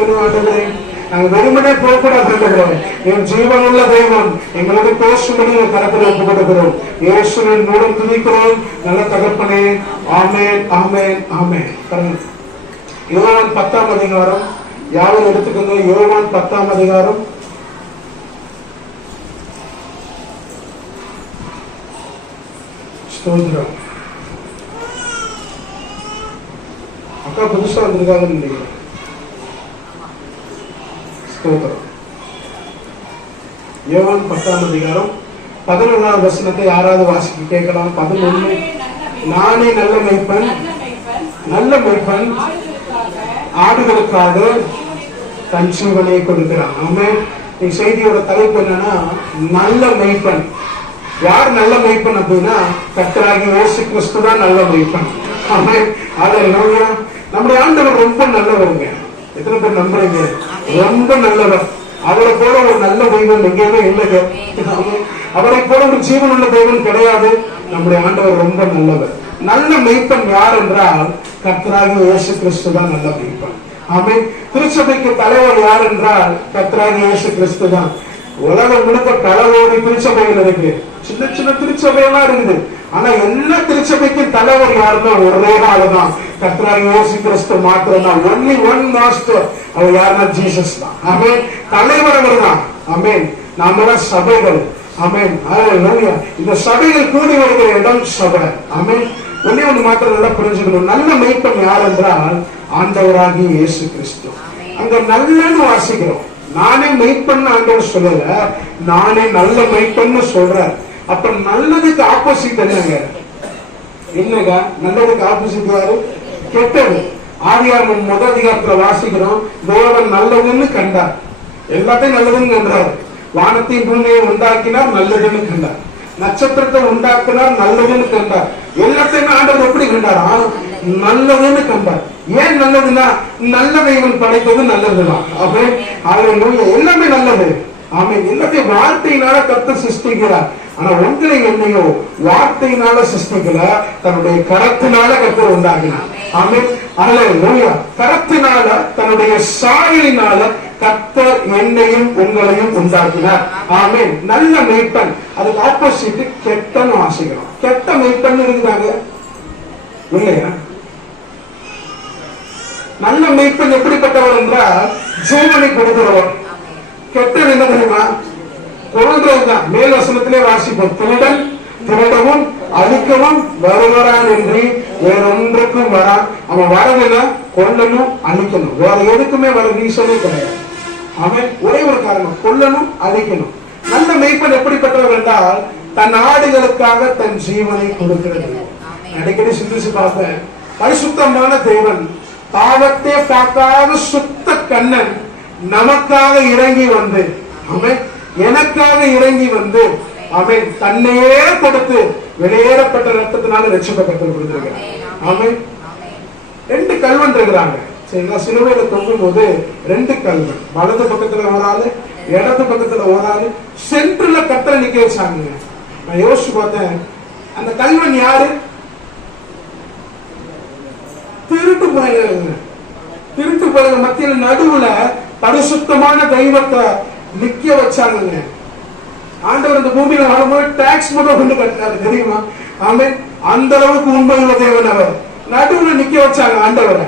வைக்கணும் ஆண்டவரே. நாங்க வெறுமனே போகக்கூடாது ஆண்டவரே. என் ஜீவனுள்ள தெய்வம் எங்களுக்கு பேசும்படி கரத்தில் ஒப்பு கொடுக்கிறோம். இயேசுவின் மூலம் துதிக்கிறோம் நல்ல தகப்பனே. ஆமென், ஆமென், ஆமென். யோவான் 10ஆம் அதிகாரம், யாரும் எடுத்துக்கோங்க. யோவான் 10ஆம் அதிகாரம். ஸ்தோத்திரம். அக்கா புதுசா வந்திருக்காங்கன்னு நினைக்கிறேன். ஸ்தோத்திரம். யோவான் 10ஆம் அதிகாரம் 11ஆம் வசனத்தை யாராவது வாசிக்க கேட்கலாம். 11. நானே நல்ல மேய்ப்பன், நல்ல மேய்ப்பன் ஆடுகளுக்காக தன் ஜீவனை கொடுக்கிறான். ஆமென். இந்த செய்தியோட தலைப்பு என்னன்னா நல்ல மேய்ப்பன். யார் நல்ல மேய்ப்பன் அப்படின்னா கர்த்தராகிய இயேசு கிறிஸ்து தான் நல்ல மேய்ப்பன். ஆமென். ஹல்லேலூயா. நம்முடைய ஆண்டவர் ரொம்ப நல்லவருங்க. எத்தனை பேர் நம்புறீங்க? ரொம்ப நல்லவர். அவரை போல ஒரு நல்ல தெய்வம் எங்கேயுமே இல்லைங்க. அவரை போல ஒரு ஜீவன் உள்ள தெய்வம் கிடையாது. நம்முடைய ஆண்டவர் ரொம்ப நல்லவர். நல்ல மெய்ப்பன் யார் என்றால் கர்த்தராகிய இயேசு கிறிஸ்து தான் நல்ல மெய்ப்பன். ஆமென். திருச்சபைக்கு தலைவர் யார் என்றால் கர்த்தராகிய இயேசு கிறிஸ்து தான். உலகம் முழுக்க தலைவோடி திருச்சபைகள் இருக்கு. சின்ன சின்ன திருச்சபையெல்லாம் இருக்குது. ஆனா எல்லா திருச்சபைக்கும் தலைவர் யாருன்னா ஒரே ஆளுதான், கர்த்தராகிய இயேசு கிறிஸ்து மாத்திரம் தான். Only one master. அவர் யாருன்னா ஜீசஸ் தான். ஆமென். தலைவர் அவர் தான். ஆமென். நாம சபைகள். ஆமென். ஹல்லேலூயா. இந்த சபைகள் கூடி வருகிற இடம் சபை. ஆமென். ஒண்ணே ஒண்ணு மாத்திரம் நல்லா புரிஞ்சுக்கணும். நல்ல மெய்ப்பன் யார் என்றால் ஆண்டவராகிய இயேசு கிறிஸ்து. அங்க நல்லன்னு வாசிக்கிறோம். நானே மெய்ப்பன் ஆண்டவர் சொல்லல, நானே நல்ல மெய்ப்பன்னு சொல்றேன். அப்ப நல்லதுக்கு ஆப்போசிட் என்னங்க? என்னங்க நல்லதுக்கு ஆப்போசிட் யாரு? கெட்டது. ஆதியாகமம் 1 அதிகாரத்துல வாசிக்கிறோம். தேவன் நல்லதுன்னு கண்டார். எல்லாத்தையும் நல்லதுன்னு கண்டார். வானத்தையும் பூமியை உண்டாக்கினார், நல்லதுன்னு கண்டார். நட்சத்திரத்தை உண்டாக்கினார், நல்லதுன்னு கண்டார். எல்லாத்தையும் ஆண்டவர் எப்படி கண்டாரா? நல்லதுன்னு கண்டார். ஏன் நல்லதுன்னா நல்ல தெய்வம் படைத்தது நல்லதுதான். ஆமென். ஹல்லேலூயா. எல்லாமே நல்லது. ஆமென். எல்லாத்தையும் வார்த்தையினால கர்த்தர் சிருஷ்டிக்கிறார். ஆனா உங்களை என்னையோ வார்த்தையினால சிருஷ்டிக்கல, தன்னுடைய கரத்தினால கர்த்தர் உண்டாக்கினார். ஆமென். ஹல்லேலூயா. கரத்தினால தன்னுடைய சாயலினால கர்த்தர் என்னையும் உங்களையும் உண்டாக்கினார். ஆமென். நல்ல மெய்ப்பன். அதுக்கு ஆப்போசிட் கெட்டன்னு வாசிக்கிறோம். கெட்ட மெய்ப்பன் இருக்குதாங்க இல்லையா? நல்ல மெய்ப்பன் எப்படிப்பட்டவர் என்றால் ஜீவனை கொடுக்கிறவர். கெட்டது என்ன தெரியுமா? கொள்றதுதான். மேல் வசனத்திலே வாசிப்போம். திருடன் திருடவும் அழிக்கவும் வருவரான் என்று வேறொன்றுக்கும் வரான். அவன் வரதுன்னா கொல்லணும் அழிக்கணும். வேற எதுக்குமே வர ரீசனே கிடையாது. அவன் ஒரே ஒரு காரணம், கொல்லணும் அழிக்கணும். நல்ல மெய்ப்பன் எப்படிப்பட்டவர் என்றால் தன் ஆடுகளுக்காக தன் ஜீவனை கொடுக்கிறது. அடிக்கடி சிந்திச்சு பார்ப்பேன். பரிசுத்தமான தேவன், பாவத்தை பார்க்காத சுத்த கண்ணன் நமக்காக இறங்கி வந்து, அவன் எனக்காக இறங்கி வந்து, அவன் தன்னையே கொடுத்து வெளியேறப்பட்ட ரத்தத்தினால ரட்சிக்கப்பட்டு கொடுத்திருக்கிறான். அவன் 2 கல்வன் இருக்கிறாங்க. சரிங்களா? சிலுவையில தொங்கும் போது 2 கல்வன், வலது பக்கத்துல ஒரு ஆளு, இடது பக்கத்துல ஒரு ஆளு, சென்டர்ல கத்தரை நிக்க வச்சாங்க. நான் யோசிச்சு பார்த்தேன், அந்த கல்வன் யாரு? திருட்டு போயில மத்தியில நடுவுல பரிசுத்தமான தெய்வத்தை நிக்க வச்சாங்க. ஆண்டவர் இந்த பூமியில வரும்போது டாக்ஸ் மட்டும் கொண்டு கட்டினாரு தெரியுமா? ஆமென். அந்த அளவுக்கு உண்மையுள்ள தேவன் அவர். நடுவுல நிக்க வச்சாங்க ஆண்டவரை.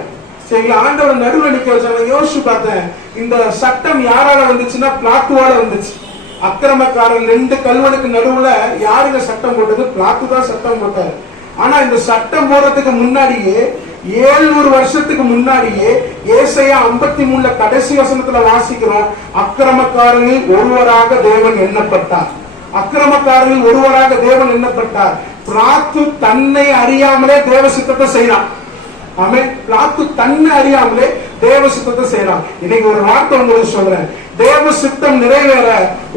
சரிங்களா? ஆண்டவர் நடுவுல நிக்க வச்சாங்க. யோசிச்சு பார்த்தேன், இந்த சட்டம் யாரால வந்துச்சுன்னா பிளாத்துவால வந்துச்சு. அக்கிரமக்காரன் 2 கல்வனுக்கு நடுவுல யாருங்க சட்டம் போட்டது? பிளாத்து தான் சட்டம் போட்டாரு. ஆனா இந்த சட்டம் போடுறதுக்கு முன்னாடியே 700 வருஷத்துக்கு முன்னாடியே ஏசாயா 53 கடைசி வசனத்துல வாசிக்கிறோம், அக்கிரமக்காரனில் ஒருவராக தேவன் எண்ணப்பட்டார். அக்கிரமக்காரனில் ஒருவராக தேவன் எண்ணப்பட்டார். பிளாத்து தன்னை அறியாமலே தேவ சித்தத்தை செய்யறான். ஆமென். பிளாத்து தன்னை அறியாமலே தேவ சித்தத்தை செய்யறான். இன்னைக்கு ஒரு வார்த்தை உங்களுக்கு சொல்றேன், தேவ சித்தம் நிறைவேற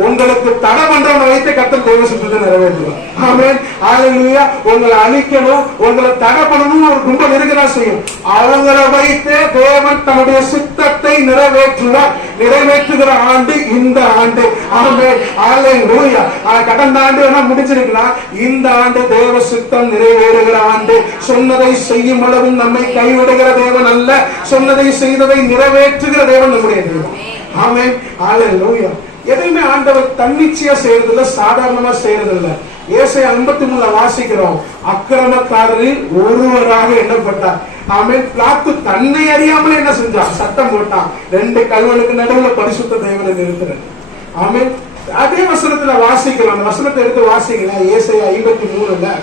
உங்களுக்கு தடை பண்றவனை வைத்து கர்த்தர் தேவ சித்தத்தை நிறைவேற்றுவார். ஆமென். ஹல்லேலூயா. உங்களை அழிக்கணும், உங்களை தடை பண்ணணும் ஒரு கும்பல் இருக்கதான் செய்யும். அவங்களை வைத்து தேவன் தன்னுடைய சித்தத்தை நிறைவேற்றுவார். நிறைவேற்றுகிற ஆண்டு இந்த ஆண்டு. ஆமென். ஹல்லேலூயா. கடந்த ஆண்டு வேணா முடிச்சிருக்கலாம், இந்த ஆண்டு தேவ சித்தம் நிறைவேறுகிற ஆண்டு. சொன்னதை செய்யும் அளவும் நம்மை கைவிடுகிற தேவன் அல்ல, சொன்னதை செய்ய செய்ததை நிறைவேற்றுகிற தேவன் நம்முடைய தேவன். ஆமென். ஹalleluya. எதையுமே ஆண்டவர் தன்னிச்சையா செய்யறதில்ல, சாதாரணமா செய்யறதில்ல. ஏசாயா 53 வாசிக்கிறோம், அக்கிரமக்காரரில் ஒருவராக எண்ணப்பட்டார். ஆமென். பிலாத்து தன்னை அறியாமலே என்ன செஞ்சான்? சட்டம் போட்டான். 2 கல்வனுக்கு நடுவுல பரிசுத்த தேவனை நிறுத்துறது. ஆமென். அதே வசனத்துல வாசிக்கிறோம். அந்த வசனத்தை எடுத்து வாசிக்கலாம். ஏசாயா 53:12.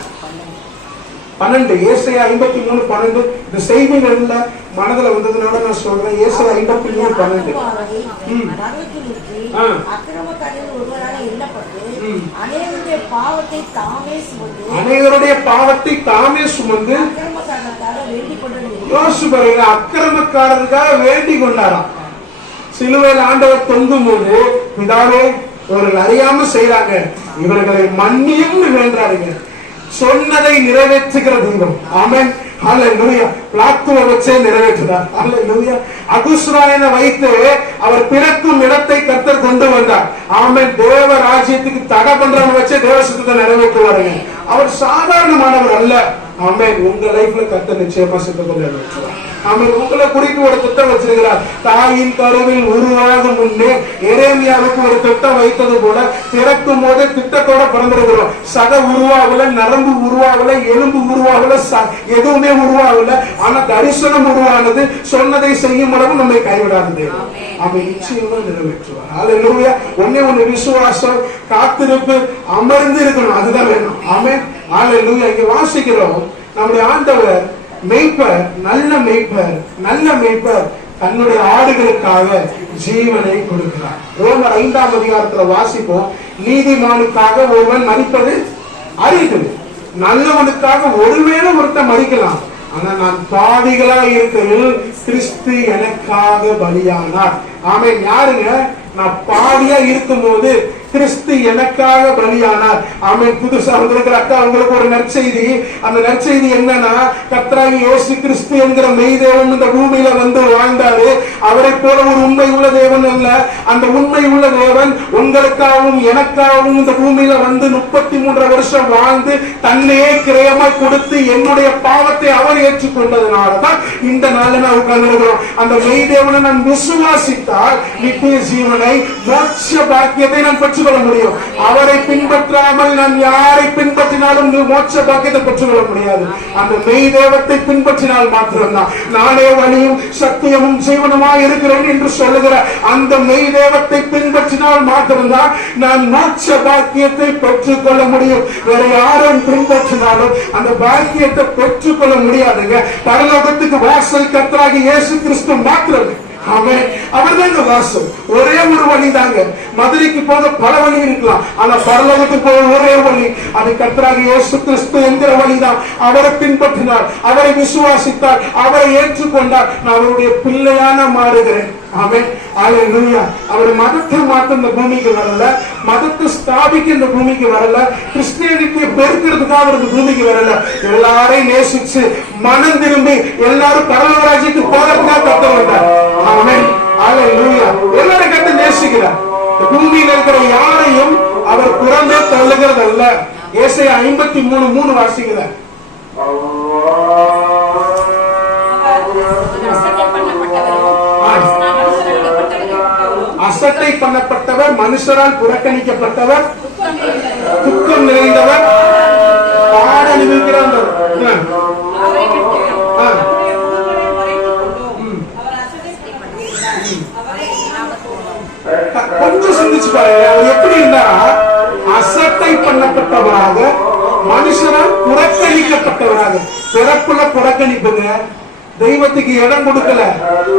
ஏசாயா 53:12. இந்த செய்திகள்ல மனதுல வந்ததுனால நான் சொல்றேன். ஏசாயா 53:12. அனைவருடைய பாவத்தை தாமே சுமந்து அக்கிரமக்காரருக்காக வேண்டிக் கொண்டாராம். சிலுவையில் ஆண்டவர் தொங்கும் போது, பிதாவே இவர்கள் அறியாம செய்யறாங்க, இவர்களை மன்னியும் வேண்டாருங்க. சொன்னதை நிறைவேற்றுகிற தெய்வம். ஆமென். ஹalleluya. பிலாத்துவை வச்சே நிறைவேற்றினார். ஹalleluya. அகுஸ்ராயனை வைத்து அவர் பிறக்கும் இடத்தை கர்த்தர் கொண்டு வந்தார். ஆமென். தேவ ராஜ்யத்துக்கு தடை பண்றவனை வச்சே தேவ சித்தத்தை நிறைவேற்றுவாருங்க. அவர் சாதாரணமானவர் அல்ல. ஆமென். உங்க லைஃப்ல கர்த்தர் நிச்சயமா சித்தத்தை நிறைவேற்றுவார். ஆமென். உங்களை குறித்து ஒரு திட்டம் வச்சிருக்கிறார். தாயின் கருவில் உருவாகும் முன்னே எரேமியாவுக்கு ஒரு திட்டம் வைத்தது போல பிறக்கும் போதே திட்டத்தோட பிறந்திருக்கிறோம். சத உருவாகல, நரம்பு உருவாகல, எலும்பு உருவாகல, எதுவுமே உருவாகல. ஆனா தரிசனம் உருவானது. சொன்னதை செய்யும் அளவு நம்மை கைவிடாதது. அவன் நிச்சயமா நிறைவேற்றுவார். ஹalleluya. ஒண்ணே விசுவாசம், காத்திருப்பு, அமர்ந்து இருக்கணும். அதுதான் வேணும். ஆமென். ஹalleluya. இங்க வாசிக்கிறோம், நம்முடைய ஆண்டவர் மேய்ப்பர், நல்ல மேய்ப்பர், நல்ல மேய்ப்பர் தன்னுடைய ஆடுகளுக்காக ஜீவனை கொடுக்கிறார். ரோமர் 5ஆம் அதிகாரத்துல வாசிப்போம், நீதிமானுக்காக ஒருவன் மரிப்பது அரிது, நல்லவனுக்காக ஒருவேளை ஒருத்தன் மரிக்கலாம். ஆனா நான் பாவிகளா இருக்கையில் கிறிஸ்து எனக்காக பலியானார். ஆமென். யாருங்க? நான் பாவியா இருக்கும் போது கிறிஸ்து எனக்காக பலியானார். ஆமென். புதுசா வந்திருக்கிற அக்கா, உங்களுக்கு ஒரு நற்செய்தி. அந்த நற்செய்தி என்னன்னா, கர்த்தராகிய இயேசு கிறிஸ்து என்கிற மெய்தேவன் இந்த பூமியில வந்து வாழ்ந்தாரு. அவரை போல ஒரு உண்மை உள்ள தேவன் அல்ல. அந்த உண்மை உள்ள தேவன் உங்களுக்காகவும் எனக்காகவும் இந்த பூமியில வந்து 33 வருஷம் வாழ்ந்து தன்னையே கிரயமாய் கொடுத்து என்னுடைய பாவத்தை அவர் ஏற்றுக்கொண்டதுனாலதான் இந்த நாள் நான் உட்கார்ந்திருக்கிறோம். அந்த மெய்தேவனை நான் விசுவாசித்தால் நித்திய ஜீவனை, மோட்ச பாக்கியத்தை நான் பெற்றுக்கொள்ள முடியும். அவரை பின்பற்றாமல் நான் யாரை பின்பற்றினாலும் மோட்ச பாக்கியத்தை பெற்றுக்கொள்ள முடியாது. அந்த மெய் தேவத்தை பின்பற்றினால் மாத்திரம்தான் நானே வழியும் சத்தியமும் ஜீவனுமாய் இருக்கிறேன் என்று சொல்லுகிற அந்த மெய் தேவத்தை பின்பற்றினால் மாத்திரம்தான் நான் மோட்ச பாக்கியத்தை பெற்றுக்கொள்ள முடியும். வேற யாரும் பின்பற்றினாலும் அந்த பாக்கியத்தை பெற்றுக்கொள்ள முடியாதுங்க. பரலோகத்துக்கு வாசல் கர்த்தராகிய இயேசு கிறிஸ்து மாத்திரமே. ஆமென். அவர்தான் வாசல். ஒரே ஒரு வழி தாங்க. மதுரைக்கு போக பல வழி இருக்கலாம், ஆனா பரலோகத்துக்கு போக ஒரே வழி. அது கர்த்தராகிய இயேசு கிறிஸ்து என்கிற வழிதான். அவரை பின்பற்றினார், அவரை விசுவாசித்தார், அவரை ஏற்றுக்கொண்டார், நான் அவருடைய பிள்ளையான மாறுகிறேன். ஆமென். ஹalleluya. அவர் மதத்தை மாற்ற இந்த பூமிக்கு வரல, மதத்தை ஸ்தாபிக்க இந்த பூமிக்கு வரல, கிறிஸ்டியானிட்டியை பெருக்கிறதுக்காக அவர் இந்த பூமிக்கு வரல. எல்லாரையும் நேசிச்சு மனம் திரும்பி எல்லாரும் பரலோக ராஜ்யத்துக்கு போறதுக்காக கர்த்தர் வந்தார். ஆமென். ஹalleluya. எல்லாரும் கர்த்தர் நேசிக்கிறார். பூமியில இருக்கிற யாரையும் அவர் புறம்பே தள்ளுகிறது அல்ல. ஏசாயா 53:3 வாசிக்கிறார். அசட்டை பண்ணப்பட்டவர், மனுஷரால் புறக்கணிக்கப்பட்டவர், துக்கம் நிறைந்தவர், பாட அனுபவிக்கிறார். கொஞ்சம் சிந்திச்சு பாருங்க, எப்படி இருந்தா அசட்டை பண்ணப்பட்டவராக, மனுஷரால் புறக்கணிக்கப்பட்டவராக. பிறப்புல புறக்கணிப்புங்க, தெய்வத்துக்கு இடம் கொடுக்கல.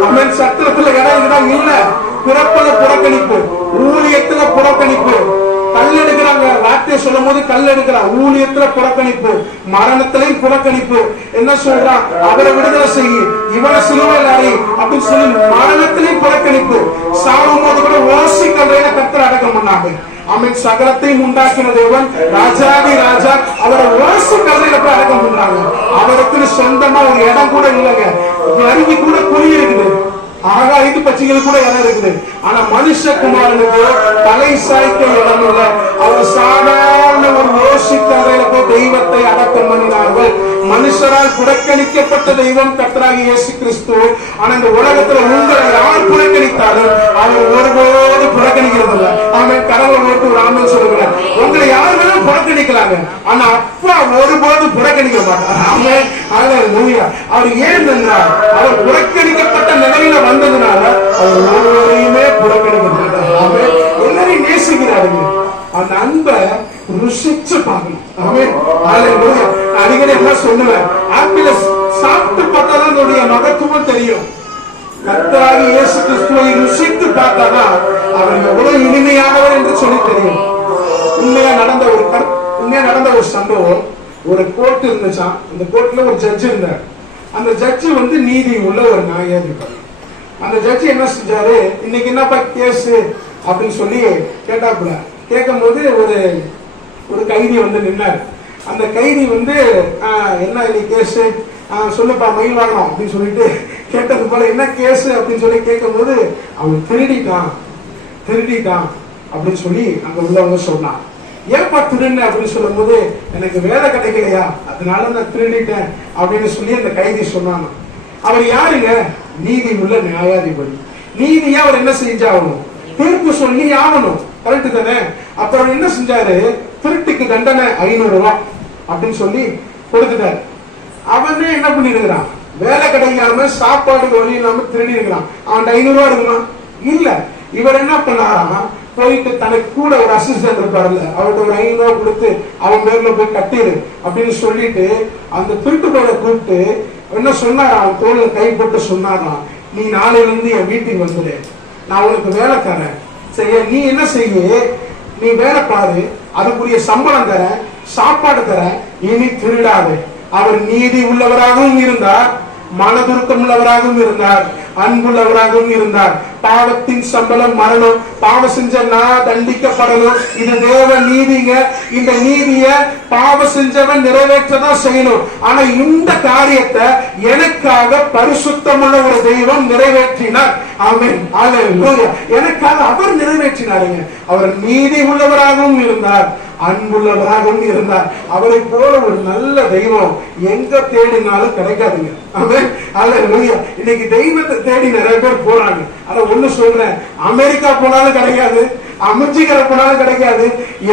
அவன் சத்திரத்துல இடம் இல்ல. பிறப்புல புறக்கணிப்பு, ஊழியத்துல புறக்கணிப்பு, கல் எடுக்கிறாங்க. வார்த்தையை சொல்லும் போது கல் எடுக்கிறான். ஊழியத்துல புறக்கணிப்பு, மரணத்திலையும் புறக்கணிப்பு. என்ன சொல்றான்? அவரை விடுதலை செய்ய, இவரை சிலுவையில் அறை அப்படின்னு சொல்லி மரணத்திலையும் புறக்கணிப்பு. சாகும் போது கூட ஓசி கல்றையில கர்த்தர் அடக்கம் பண்ணாங்க. அவன் சகலத்தையும் உண்டாக்கின தேவன், ராஜாதி ராஜா, அவரை ஓசி கல்றையில போய் அடக்கம் பண்றாங்க. அவருக்கு சொந்தமா ஒரு இடம் கூட இல்லைங்க. அருகி கூட குழி இருக்குது. ஆகாயத்து பட்சிகள் கூட இடம் இருக்குது. ஆனா மனுஷகுமாரனுக்கு தலை சாய்க்க இடம் இல்லை. அவர் சாதாரண ஒரு யோசிக்கறையில போய் தெய்வத்தை அடக்கம் பண்ணினார்கள். மனுஷரால் புறக்கணிக்கப்பட்ட தெய்வம் கர்த்தராகிய இயேசு கிறிஸ்து. ஆனா இந்த உலகத்துல உங்களை யார் புறக்கணித்தாலும் அவர் ஒருபோது புறக்கணிக்கிறது இல்லை. ஆமென். கடவுள் ஓட்டு ஒரு ஆமென் சொல்லுகிறார். உங்களை யார் வேணாலும் புறக்கணிக்கலாங்க, ஆனா அப்பா ஒருபோது புறக்கணிக்க மாட்டார். ஆமென். ஹல்லேலூயா. அவர் ஏன் என்றால் அவர் புறக்கணிக்கப்பட்ட நிலையில வந்ததுனால அவர் ஒருவரையுமே புறக்கணிக்க மாட்டார். ஆமென். எல்லாரையும் நேசிக்கிறாருங்க. அந்த அன்பை ருசிச்சு பார்க்கணும். ஆமென். ஹல்லேலூயா. அடிக்கடி என்ன சொல்லுவேன், ஆப்பிள சாப்பிட்டு பார்த்தாதான் அதனுடைய மகத்துவம் தெரியும். கர்த்தராகிய இயேசு கிறிஸ்துவை ருசித்து பார்த்தாதான் அவர் எவ்வளவு இனிமையானவர் என்று சொல்லி தெரியும். உண்மையா நடந்த ஒரு சம்பவம். ஒரு கோர்ட் இருந்துச்சான். அந்த கோர்ட்ல ஒரு ஜட்ஜ் இருந்தார். அந்த ஜட்ஜி நீதி உள்ள ஒரு நியாயாதிபதி. அந்த ஜட்ஜி என்ன செஞ்சாரு, இன்னைக்கு என்னப்பா கேஸ் அப்படின்னு சொல்லி கேட்டாப்புல. கேட்கும் போது ஒரு கைதி நின்னாரு. அந்த கைதி என்ன இன்னைக்கு கேஸ் சொல்லுப்பா மயில் வாங்கணும் அப்படின்னு சொல்லிட்டு கேட்டது போல என்ன கேஸ் அப்படின்னு சொல்லி கேட்கும் போது அவன் திருடிட்டான் அப்படின்னு சொல்லி அங்க உள்ளவங்க சொன்னான். ஏன்பா திருடின அப்படின்னு சொல்லும் போது எனக்கு வேலை கிடைக்கலையா, அதனால நான் திருடிட்டேன் அப்படின்னு சொல்லி அந்த கைதி சொன்னான். அவர் யாருங்க? நீதி உள்ள நியாயாதிபதி. நீதியா அவர் என்ன செஞ்சாகணும்? தீர்ப்பு சொல்லி ஆகணும். கரெக்ட் தானே? அப்ப அவர் என்ன செஞ்சாரு, திருட்டுக்கு தண்டனை 500 ரூபாய் அப்படின்னு சொல்லி கொடுத்துட்டாரு. அவனே என்ன பண்ணிருக்கிறான், வேலை கிடைக்காம சாப்பாடுக்கு வழி இல்லாம திருடி இருக்கிறான். அவன் 500 ரூபாய் இருக்குமா? இல்ல. இவர் என்ன பண்ணாராம், போயிட்டு தனக்கு கூட ஒரு அசிஸ்டன்ட் இருப்பாருல்ல, அவர்கிட்ட ஒரு 500 ரூபாய் கொடுத்து அவன் பேர்ல போய் கட்டிடு அப்படின்னு சொல்லிட்டு அந்த திருட்டு போட கூப்பிட்டு என்ன சொன்னாராம், அவன் தோல்ல கை போட்டு சொன்னாராம், நீ நாளையில இருந்து என் வீட்டுக்கு வந்துடு, நான் உனக்கு வேலை தரேன், சரி நீ என்ன செய்ய, நீ வேலை பாரு, அதுக்குரிய சம்பளம் தரேன், சாப்பாடு தரேன், இனி திருடாது. அவர் நீதி உள்ளவராகவும் இருந்தார், மனதுருக்கம் உள்ளவராகவும் இருந்தார், அன்புள்ளவராகவும் இருந்தார். பாவத்தின் சம்பளம் மரணம், பாவம் செஞ்சா தண்டிக்கப்படணும். இது தேவ நீதிங்க. இந்த நீதிய பாவ செஞ்சவன் நிறைவேற்றதான் செய்யணும். ஆனா இந்த காரியத்தை எனக்காக பரிசுத்தமுள்ள ஒரு தெய்வம் நிறைவேற்றினார். ஆமென். ஹல்லேலூயா. எனக்காக அவர் நிறைவேற்றினாருங்க. அவர் நீதி உள்ளவராகவும் இருந்தார், அன்புள்ளவராகவும் இருந்தார். அவரை போல ஒரு நல்ல தெய்வம் எங்க தேடினாலும் கிடைக்காதுங்க. ஆமென். ஹல்லேலூயா. இன்னைக்கு தெய்வத்தை தேடி நிறைய பேர் போறாங்க. ஆனா ஒண்ணு சொல்றேன், அமெரிக்கா போனாலும் கிடைக்காது, அமெரிக்கா போனாலும் கிடைக்காது,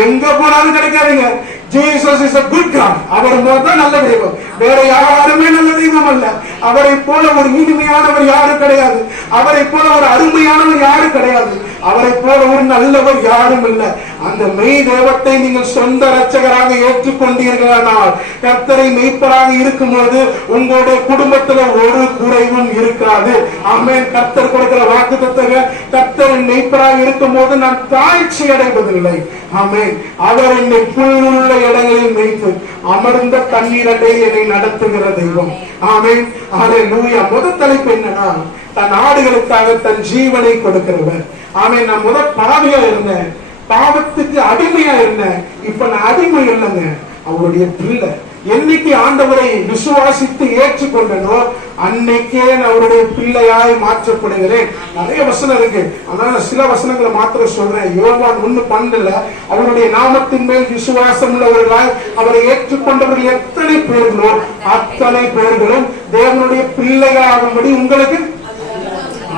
எங்க போனாலும் கிடைக்காதுங்க. Jesus is a good God. அவர் மட்டும் நல்ல தெய்வம், வேற யாருமே நல்ல தெய்வம் அல்ல. அவரை போல ஒரு இனிமையானவர் யாரும் கிடையாது, அவரை போல ஒரு அருமையானவர் யாரும் கிடையாது, அவரை போல ஒரு நல்லவர் யாரும் இல்லை. அந்த மெய் தெய்வத்தை நீங்கள் சொந்த இரட்சகராக ஏற்றுக்கொண்டீர்களானால், கர்த்தரை மெய்ப்பராக இருக்கும்போது உங்களுடைய குடும்பத்துல ஒரு குறைவும் இருக்காது. ஆமென். கர்த்தர் கொடுக்கிற வாக்குத்தத்தங்க, கர்த்தரின் மெய்ப்பராக இருக்கும் போது நான் தாழ்ச்சி அடைவதில்லை. ஆமென். அவர் என்னை புல்லுள்ள இடங்களில் வைத்து அமர்ந்த தண்ணீர் அடையில் என்னை நடத்துகிற தெய்வம். ஆமென். ஹல்லேலூயா. முதல் தலைப்பு என்னன்னா, தன் ஆடுகளுக்காக தன் ஜீவனை கொடுக்கிறவர். ஆமென். நான் முதல் பாவியா இருந்தேன், பாவத்துக்கு அடிமையா இருந்தேன், இப்ப நான் அடிமை இல்லைங்க, அவருடைய பிள்ளை. என்னைக்கு ஆண்டவரை விசுவாசித்து ஏற்றுக்கொண்டனோ அன்னைக்கே நான் அவருடைய பிள்ளையாய் மாற்றப்படுகிறேன். நிறைய வசனம் இருக்கு, அதனால சில வசனங்களை மாத்திரம் சொல்றேன். யோவான் 1:12 அவருடைய நாமத்தின் மேல் விசுவாசம் உள்ளவர்களாய் அவரை ஏற்றுக்கொண்டவர்கள் எத்தனை பேர்களோ அத்தனை பேர்களும் தேவனுடைய பிள்ளையாகும்படி உங்களுக்கு.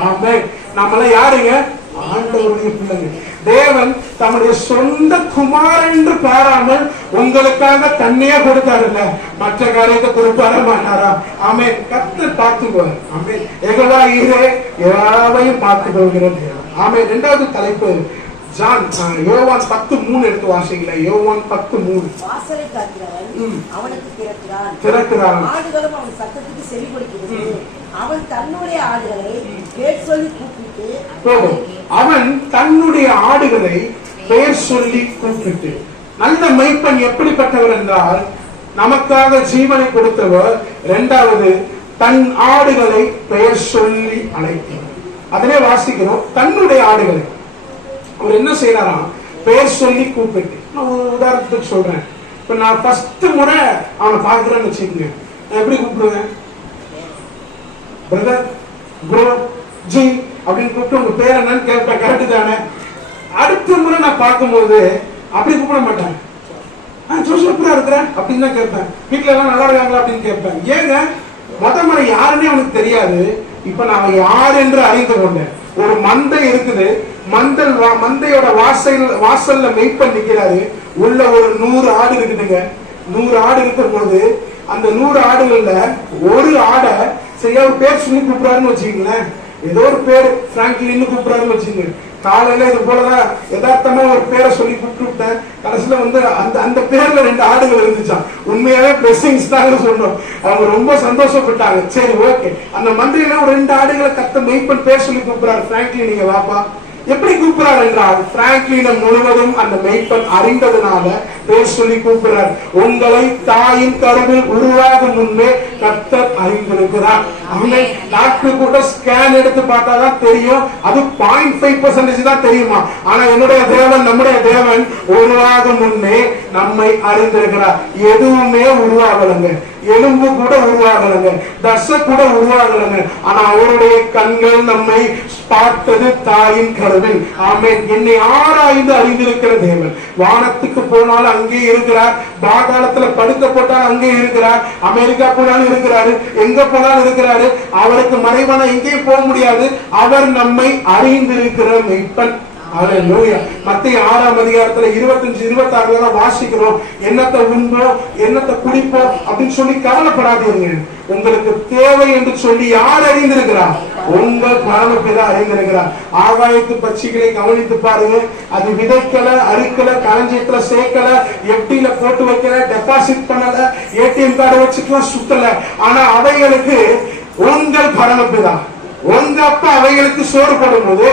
ஆமென். நம்மள யாருங்க? ஆண்டவருடைய பிள்ளைங்க. தேவன் தம்முடைய சொந்த குமாரன் என்று பாராமல் உங்களுக்காக தன்னையே கொடுத்தாருல்ல, மற்ற காரியத்தை கொடுப்பார மாட்டாரா? ஆமென். கர்த்தர் பார்த்துக்குவார். ஆமென். யெகோவா ஈரே எல்லாவையும் பார்த்து போகிறது. ஆமென். இரண்டாவது தலைப்பு யோவான் 10:3 எடுத்து வாசிங்களா. யோவான் 10:3. வாசலை காக்கிறவன் அவனுக்கு திறக்கிறான், ஆடுகளும் அவன் சத்தத்துக்கு செவி கொடுக்கிறது. அவன் தன்னுடைய ஆடுகளை பேர் சொல்லி கூப்பிட்டு அவன் தன்னுடைய ஆடுகளை பெயர் சொல்லி கூப்பிட்டு. நல்ல மெய்ப்பன் எப்படிப்பட்டவர் என்றால், நமக்காக ஜீவனை கொடுத்தவர். இரண்டாவது, தன் ஆடுகளை பெயர் சொல்லி அழைத்தவர். அதிலே வாசிக்கிறோம், தன்னுடைய ஆடுகளை அவர் என்ன செய்யறாராம், பெயர் சொல்லி கூப்பிட்டு. நான் உதாரணத்துக்கு சொல்றேன், இப்ப நான் ஃபர்ஸ்ட் முறை அவனை பார்க்கிறேன்னு வச்சுக்கோங்க, நான் எப்படி கூப்பிடுவேன்? பிரதர், ப்ரோ, ஜி அப்படின்னு கூப்பிட்டு உங்க பேர் என்னன்னு கேட்பேன். கரெக்டு தானே? அடுத்த முறை நான் பார்க்கும்போது அப்படி கூப்பிட மாட்டேன். ஜோசப்பா இருக்கிறேன் அப்படின்னு தான் கேட்பேன். வீட்டுல எல்லாம் நல்லா இருக்காங்களா அப்படின்னு கேட்பேன். ஏங்க முத முறை யாருன்னே அவனுக்கு தெரியாது. இப்ப நான் யார் என்று அறிந்து கொண்டேன். ஒரு மந்தை இருக்குது, மந்தையோட வாசல்ல மெய்ப்பன் நிக்கிறாரு. உள்ள ஒரு 100 ஆடு இருக்குதுங்க. 100 ஆடு இருக்கும் போது அந்த 100 ஆடுகள்ல ஒரு ஆடை சரியா ஒரு பேர் சொல்லி கூப்பிடுறாருன்னு வச்சுக்கீங்களேன். ஏதோ ஒரு பேர் பிராங்க்லின்னு கூப்பிடுறாருன்னு வச்சுங்க. காலையில இது போலதான் யதார்த்தமா ஒரு பேரை சொல்லி கூப்பிட்டு கடைசியில வந்து அந்த பேர்ல 2 ஆடுகள் இருந்துச்சான். உண்மையாவே பிளெஸிங்ஸ் தான் சொன்னோம். அவங்க ரொம்ப சந்தோஷப்பட்டாங்க. சரி ஓகே. அந்த மந்திரியில ஒரு 2 ஆடுகளை கத்த மெய்ப்பன் பேர் சொல்லி கூப்பிடுறாரு. பிராங்க்லின் நீங்க வாப்பா. எப்படி கூப்பிடுறார் என்றால் பிராங்க்லினம் முழுவதும் அந்த மெய்ப்பன் அறிந்ததுனால பேர் சொல்லி கூப்பிடுறார். உங்களை தாயின் கருவில் உருவாகும் முன்பே கர்த்தர் அறிந்திருக்கிறார். டாக்டர் கூட ஸ்கேன் எடுத்து பார்த்தாதான் தெரியும். அது 0.5% தான் தெரியுமா. ஆனா என்னுடைய தேவன், நம்முடைய தேவன் உருவாகும் முன்னே நம்மை அறிந்திருக்கிறார். எதுவுமே உருவாகலங்க. எலும்பு கூட உருவாகலங்க. தசை கூட உருவாகலங்க. ஆனா அவருடைய கண்கள் நம்மை பார்த்தது தாயின் கருவில். ஆமென். என்னை ஆராய்ந்து அறிந்திருக்கிற தேவன். வானத்துக்கு போனாலும் அங்கே இருக்கிறார். பாதாளத்துல படுக்க போட்டாலும் அங்கே இருக்கிறார். அமெரிக்கா போனாலும் இருக்கிறாரு. எங்க போனாலும் இருக்கிறாரு. அவருக்கு மறைவான எங்கேயும் போக முடியாது. அவர் நம்மை அறிந்திருக்கிற மெய்ப்பன். அல்லேலூயா. மத்தேயு 6ஆம் அதிகாரத்துல 25-26 வாசிக்கிறோம். என்னத்தை உண்போம், என்னத்தை குடிப்போம் அப்படின்னு சொல்லி கவலைப்படாதீங்க. உங்களுக்கு தேவை என்று சொல்லி யார் அறிந்திருக்கிறார்? உங்கள் பரமபிதா அறிந்திருக்கிறார். ஆகாயத்து பட்சிகளை கவனித்து பாருங்க. அது விதைக்கல, அறுக்கல, களஞ்சியத்துல சேர்க்கல, எஃப்டில போட்டு வைக்கல, டெபாசிட் பண்ணல, ஏடிஎம் கார்டு வச்சுக்கலாம் சுத்தல. ஆனா அவைகளுக்கு உங்கள் பரமபிதா, உங்க அப்பா அவைகளுக்கு சோறு போடும்போது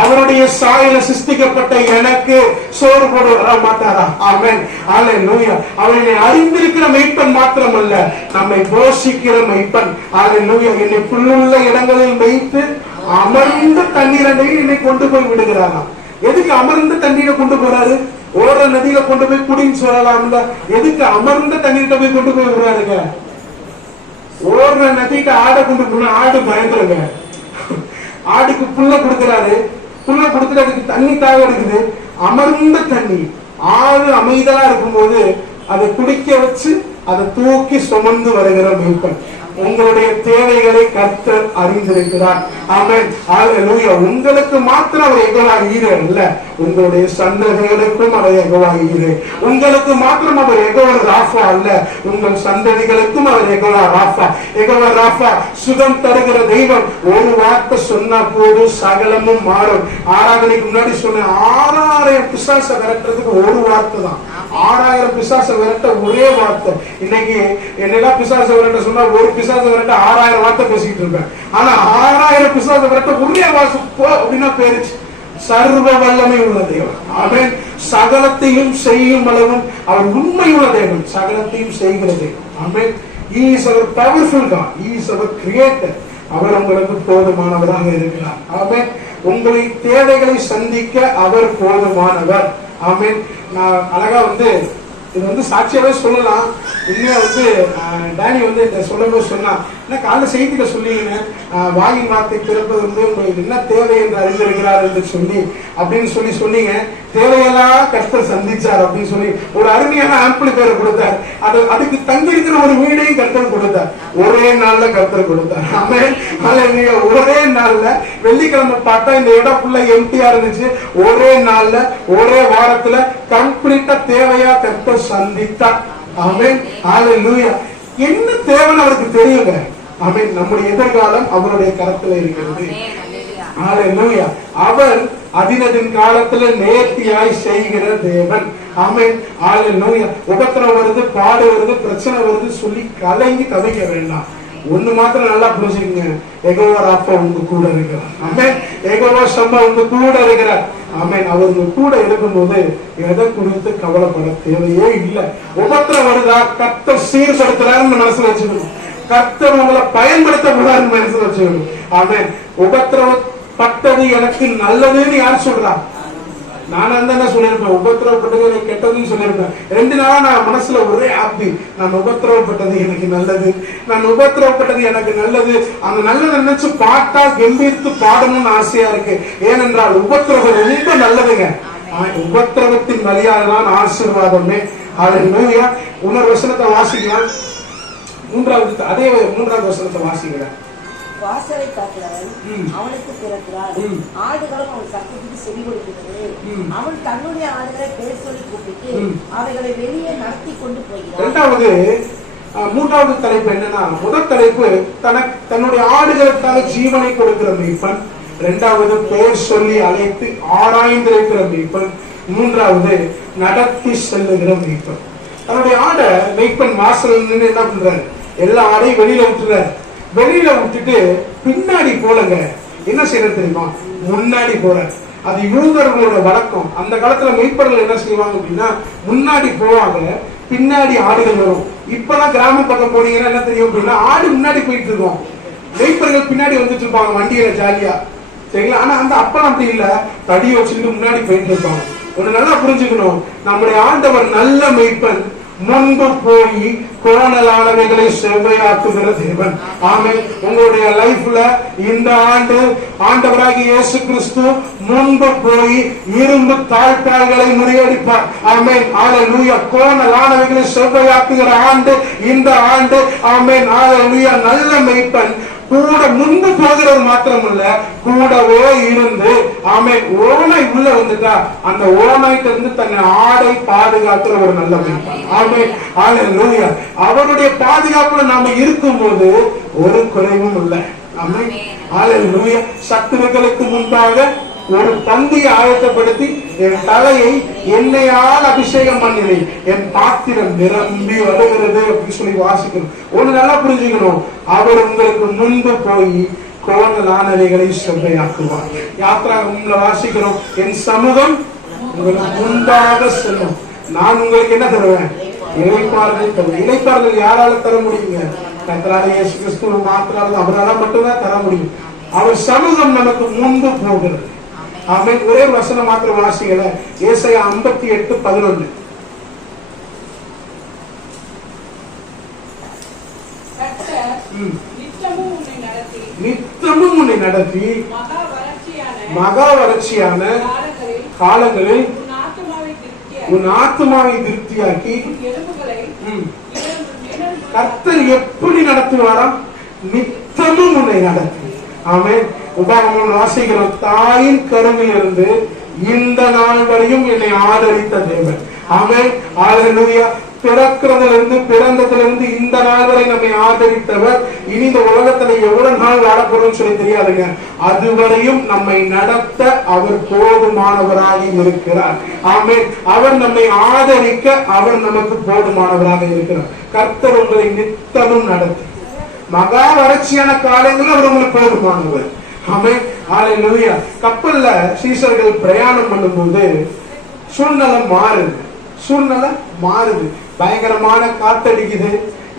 அவருடைய சாயல சிருஷ்டிக்கப்பட்ட எனக்கு சோறு போட வர மாட்டாரா? ஆமென். அல்லேலூயா. அவனை அறிந்திருக்கிற மெய்ப்பன் மாத்திரமல்ல, நம்மை போஷிக்கிற மெய்ப்பன். அல்லேலூயா. என்னை புல்லுள்ள இடங்களில் வைத்து அமர்ந்த தண்ணீரை என்னை கொண்டு போய் விடுகிறாராம். எதுக்கு அமர்ந்த தண்ணீரை கொண்டு போறாரு? ஓர நதியில கொண்டு போய் குடின்னு சொல்லலாம்ல. எதுக்கு அமர்ந்த தண்ணீரை போய் கொண்டு போய் விடுறாருங்க? ஓர நதிக்கு ஆடை கொண்டு போனா ஆடு பயந்துருங்க. ஆடுக்கு புல்ல கொடுக்கிறாரு. புல்ல கொடுத்துட்டு அதுக்கு தண்ணி தாக இருக்குது. அமர்ந்த தண்ணி. ஆடு அமைதலா இருக்கும்போது அதை குடிக்க வச்சு அதை தூக்கி சுமந்து வருகிற மெய்ப்பன். உங்களுடைய தேவைகளை கர்த்தர் அறிந்திருக்கிறார். ஆமென். அல்லேலூயா. உங்களுக்கு மாத்திரம் அவர் யெகோவா ஈரே அல்ல, உங்களுடைய சந்ததிகளுக்கும் அவர் யெகோவா ஈரே. உங்களுக்கு மாத்திரம் அவர் யெகோவா ராஃபா அல்ல, உங்கள் சந்ததிகளுக்கும் அவர் யெகோவா ராஃபா. யெகோவா ராஃபா சுகம் தருகிற தெய்வம். ஒரு வார்த்தை சொன்னா போது சகலமும் மாறும். ஆராதனைக்கு முன்னாடி சொன்ன 6000 பிசாச விரட்டுறதுக்கு ஒரு வார்த்தை தான். 6000 பிசாச விரட்ட ஒரே வார்த்தை. இன்னைக்கு என்னெல்லாம் பிசாச விரட்ட சொன்னா ஒரு பிசாச விரட்ட 6000 வார்த்தை பேசிட்டு இருப்பேன். ஆனா 6000 பிசாச விரட்ட ஒரே வார்த்தை போ அப்படின்னா பேருச்சு. சர்வ வல்லமை உள்ள தேவன். ஆமென். சகலத்தையும் செய்யும் அளவும் அவர் உண்மை உள்ள தேவன். சகலத்தையும் செய்கிற தேவன். ஆமென். He is our powerful God. He is our creator. அவர் உங்களுக்கு போதுமானவராக இருக்கிறார். ஆமென். உங்களை தேவைகளை சந்திக்க அவர் போதுமானவர். ஆமென். நான் அழகா இது சாட்சியாவே சொல்லலாம். உண்மையா டேனி இந்த சொல்லும்போது சொன்னா, என்ன காலைல செய்தியில சொன்னீங்க, வாயின் வார்த்தை பிறப்பது உங்களுக்கு என்ன தேவை என்று அறிந்திருக்கிறார் என்று சொல்லி அப்படின்னு சொன்னீங்க. தேவையெல்லாம் கர்த்தர் சந்திச்சார் அப்படின்னு சொல்லி ஒரு அருமையான ஆம்பிளிஃபையர் கொடுத்தார். அதுக்கு தங்கி இருக்கிற ஒரு வீடையும் கர்த்தர் கொடுத்தார். ஒரே நாள்ல கர்த்தர் கொடுத்தார். ஆமென். ஒரே நாள்ல வெள்ளிக்கிழமை பார்த்தா இந்த இடம் ஃபுல்லா எம்டியா இருந்துச்சு. ஒரே நாள்ல ஒரே வாரத்துல கம்ப்ளீட்டா தேவையா கர்த்தர் சந்தித்தார். ஆமென். ஹல்லேலூயா. என்ன தேவைன்னு அவருக்கு தெரியுங்க. ஆமென். நம்முடைய எதிர்காலம் அவருடைய கரத்துல இருக்கிறது. ஹல்லேலூயா. அவர் அதினதின் காலத்துல நேர்த்தியாய் செய்கிற தேவன். ஆமென். ஹல்லேலூயா. உபத்திரம் வருது, பாடு வருது, பிரச்சனை வருது சொல்லி கலங்கி தவிக்க வேண்டாம். ஒண்ணு மாத்திரம் நல்லா புரிஞ்சுக்கங்க, யெகோவா ராஃபா உங்க கூட இருக்கிறார். ஆமென். யெகோவா ஷம்மா உங்க கூட இருக்கிறார். ஆமென். அவர் உங்க கூட இருக்கும்போது எதை குறித்து கவலைப்பட தேவையே இல்லை. உபத்திரம் வருதா, கர்த்தர் சீர்படுத்துறாருன்னு மனசுல வச்சுக்கணும். கர்த்தர் உங்களை பயன்படுத்த கூடாதுன்னு மனசுல வச்சுக்கணும். ஆமென். உபத்திரம் பட்டது எனக்கு நல்லதுன்னு யார் சொல்றா? நானா தான் சொல்லியிருப்பேன், உபத்திரவப்பட்டது எனக்கு கெட்டதுன்னு சொல்லியிருப்பேன். 2 நாளா நான் மனசுல ஒரே ஹாப்பி. நான் உபத்திரவப்பட்டது எனக்கு நல்லது, நான் உபத்திரவப்பட்டது எனக்கு நல்லது. அந்த நல்லதை நினைச்சு பாட்டா கம்பீர்த்து பாடணும்னு ஆசையா இருக்கு. ஏனென்றால் உபத்திரவம் ரொம்ப நல்லதுங்க. உபத்திரவத்தின் வழியால் தான் ஆசீர்வாதமே. ஹல்லேலூயா. இன்னொரு வசனத்தை வாசிக்கலாம். அதே 3வது வசனத்தை வாசிக்கிறேன். வாசலை காக்கிறவன் அவனுக்கு பிறக்கிறான், ஆடுகளும் அவன் சத்தத்துக்கு செவி கொடுக்கிறது. அவன் தன்னுடைய ஆடுகளை பேர் சொல்லி கூப்பிட்டு அவைகளை வெளியே நடத்தி கொண்டு போகிறான். 3வது தலைப்பு என்னன்னா, முதல் தலைப்பு தன்னுடைய ஆடுகளுக்காக ஜீவனை கொடுக்கிற மேய்ப்பன். 2வது பேர் சொல்லி அழைத்து ஆராய்ந்திருக்கிற மேய்ப்பன். 3வது நடத்தி செல்லுகிற மேய்ப்பன். தன்னுடைய ஆடை மேய்ப்பன் வாசல் நின்று என்ன பண்றாரு, எல்லா ஆடையும் வெளியில விட்டுறாரு. வெளியில விட்டுட்டு பின்னாடி போலங்க என்ன செய்யறது தெரியுமா, முன்னாடி போற. அது யூதர்களோட வழக்கம். அந்த காலத்துல மெய்ப்பர்கள் என்ன செய்வாங்க அப்படின்னா, முன்னாடி போவாங்க, பின்னாடி ஆடுகள் வரும். இப்பெல்லாம் கிராம பக்கம் போனீங்கன்னா என்ன தெரியும் அப்படின்னா, ஆடு முன்னாடி போயிட்டு இருக்கோம், மெய்ப்பர்கள் பின்னாடி வந்துட்டு இருப்பாங்க வண்டியில ஜாலியா. சரிங்களா? ஆனா அந்த அப்பெல்லாம் அப்படி இல்ல, தடி வச்சுட்டு முன்னாடி போயிட்டு இருப்பாங்க. ஒண்ணு நல்லா புரிஞ்சுக்கணும், நம்முடைய ஆண்டவர் நல்ல மெய்ப்பன், முன்பு போய் கோணலானவைகளை செவ்வையாக்குகிற தேவன். ஆமென். உங்களுடைய லைஃப்ல இந்த ஆண்டு ஆண்டவராகிய இயேசு கிறிஸ்து முன்பு போய் இரும்பு தாழ்பாள்களை முறியடிப்பார். ஆமென். ஹல்லேலூயா. கோணலானவைகளை செவ்வையாக்குகிற ஆண்டு இந்த ஆண்டு. ஆமென். ஹல்லேலூயா. நல்ல மெய்ப்பன் கூட முன்பு போகிறது மாத்திரமல்ல, கூடவே இருந்து. ஆமென். ஓனை உள்ள வந்துட்டா அந்த ஓனாய்ட்ட இருந்து தன்னை ஆடை பாதுகாக்கிற ஒரு நல்ல மேய்ப்பன். ஆமென். ஹல்லேலூயா. அவருடைய பாதுகாப்புல நாம இருக்கும்போது ஒரு குறைவும் இல்லை. ஆமென். ஹல்லேலூயா. சத்துருக்களுக்கு முன்பாக ஒரு பந்தியை ஆயத்தப்படுத்தி என் தலையை எண்ணெயால் அபிஷேகம் பண்ணினேன், என் பாத்திரம் நிரம்பி வருகிறது அப்படின்னு சொல்லி வாசிக்கணும். ஒண்ணு நல்லா புரிஞ்சுக்கணும், அவர் உங்களுக்கு முன்பு போய் கோணலானவைகளை செவ்வையாக்குவார். யாத்திராகமம்ல வாசிக்கிறோம், என் சமூகம் உங்களுக்கு முன்பாக செல்லும், நான் உங்களுக்கு என்ன தருவேன், இளைப்பாறுதல் தருவேன். இளைப்பாறுதல் யாரால தர முடியுங்க? கர்த்தராகிய இயேசு கிறிஸ்து மாத்திரால, அவரால் மட்டும்தான் தர முடியும். அவர் சமூகம் நமக்கு முன்பு போகிறது. ஆமென். ஒரே வசனம் மாத்திரம் வாசிக்கல, ஏசாயா 58:11. நித்தமும் உன்னை நடத்தி மகா வறட்சியான காலங்களில் உன் ஆத்துமாவை திருப்தியாக்கி. கர்த்தர் எப்படி நடத்துவாரா? நித்தமும் உன்னை நடத்தி. ஆமென். உபாகமம் வாசிக்கிறோம், தாயின் கருவில் இருந்து இந்த நாள் வரையும் என்னை ஆதரித்த தேவன். ஆமென். ஹல்லேலூயா. பிறக்கிறதிலிருந்து பிறந்ததிலிருந்து இந்த நாள் வரை நம்மை ஆதரித்தவர். இனி இந்த உலகத்துல எவ்வளவு நாள் வாழப்போறோம்னு சொல்லி தெரியாதுங்க, அதுவரையும் நம்மை நடத்த அவர் போதுமானவராக இருக்கிறார். ஆமென். அவர் நம்மை ஆதரிக்க அவர் நமக்கு போதுமானவராக இருக்கிறார். கர்த்தர் உங்களை நித்தமும் நடத்தி மகா வறட்சியான காலங்களில் அவர் உங்களுக்கு போதுமானவர். ஆமென். ஹல்லேலூயா. கப்பல்ல சீசர்கள் பிரயாணம் பண்ணும்போது சூழ்நிலை மாறுது. பயங்கரமான காத்தடிக்குது.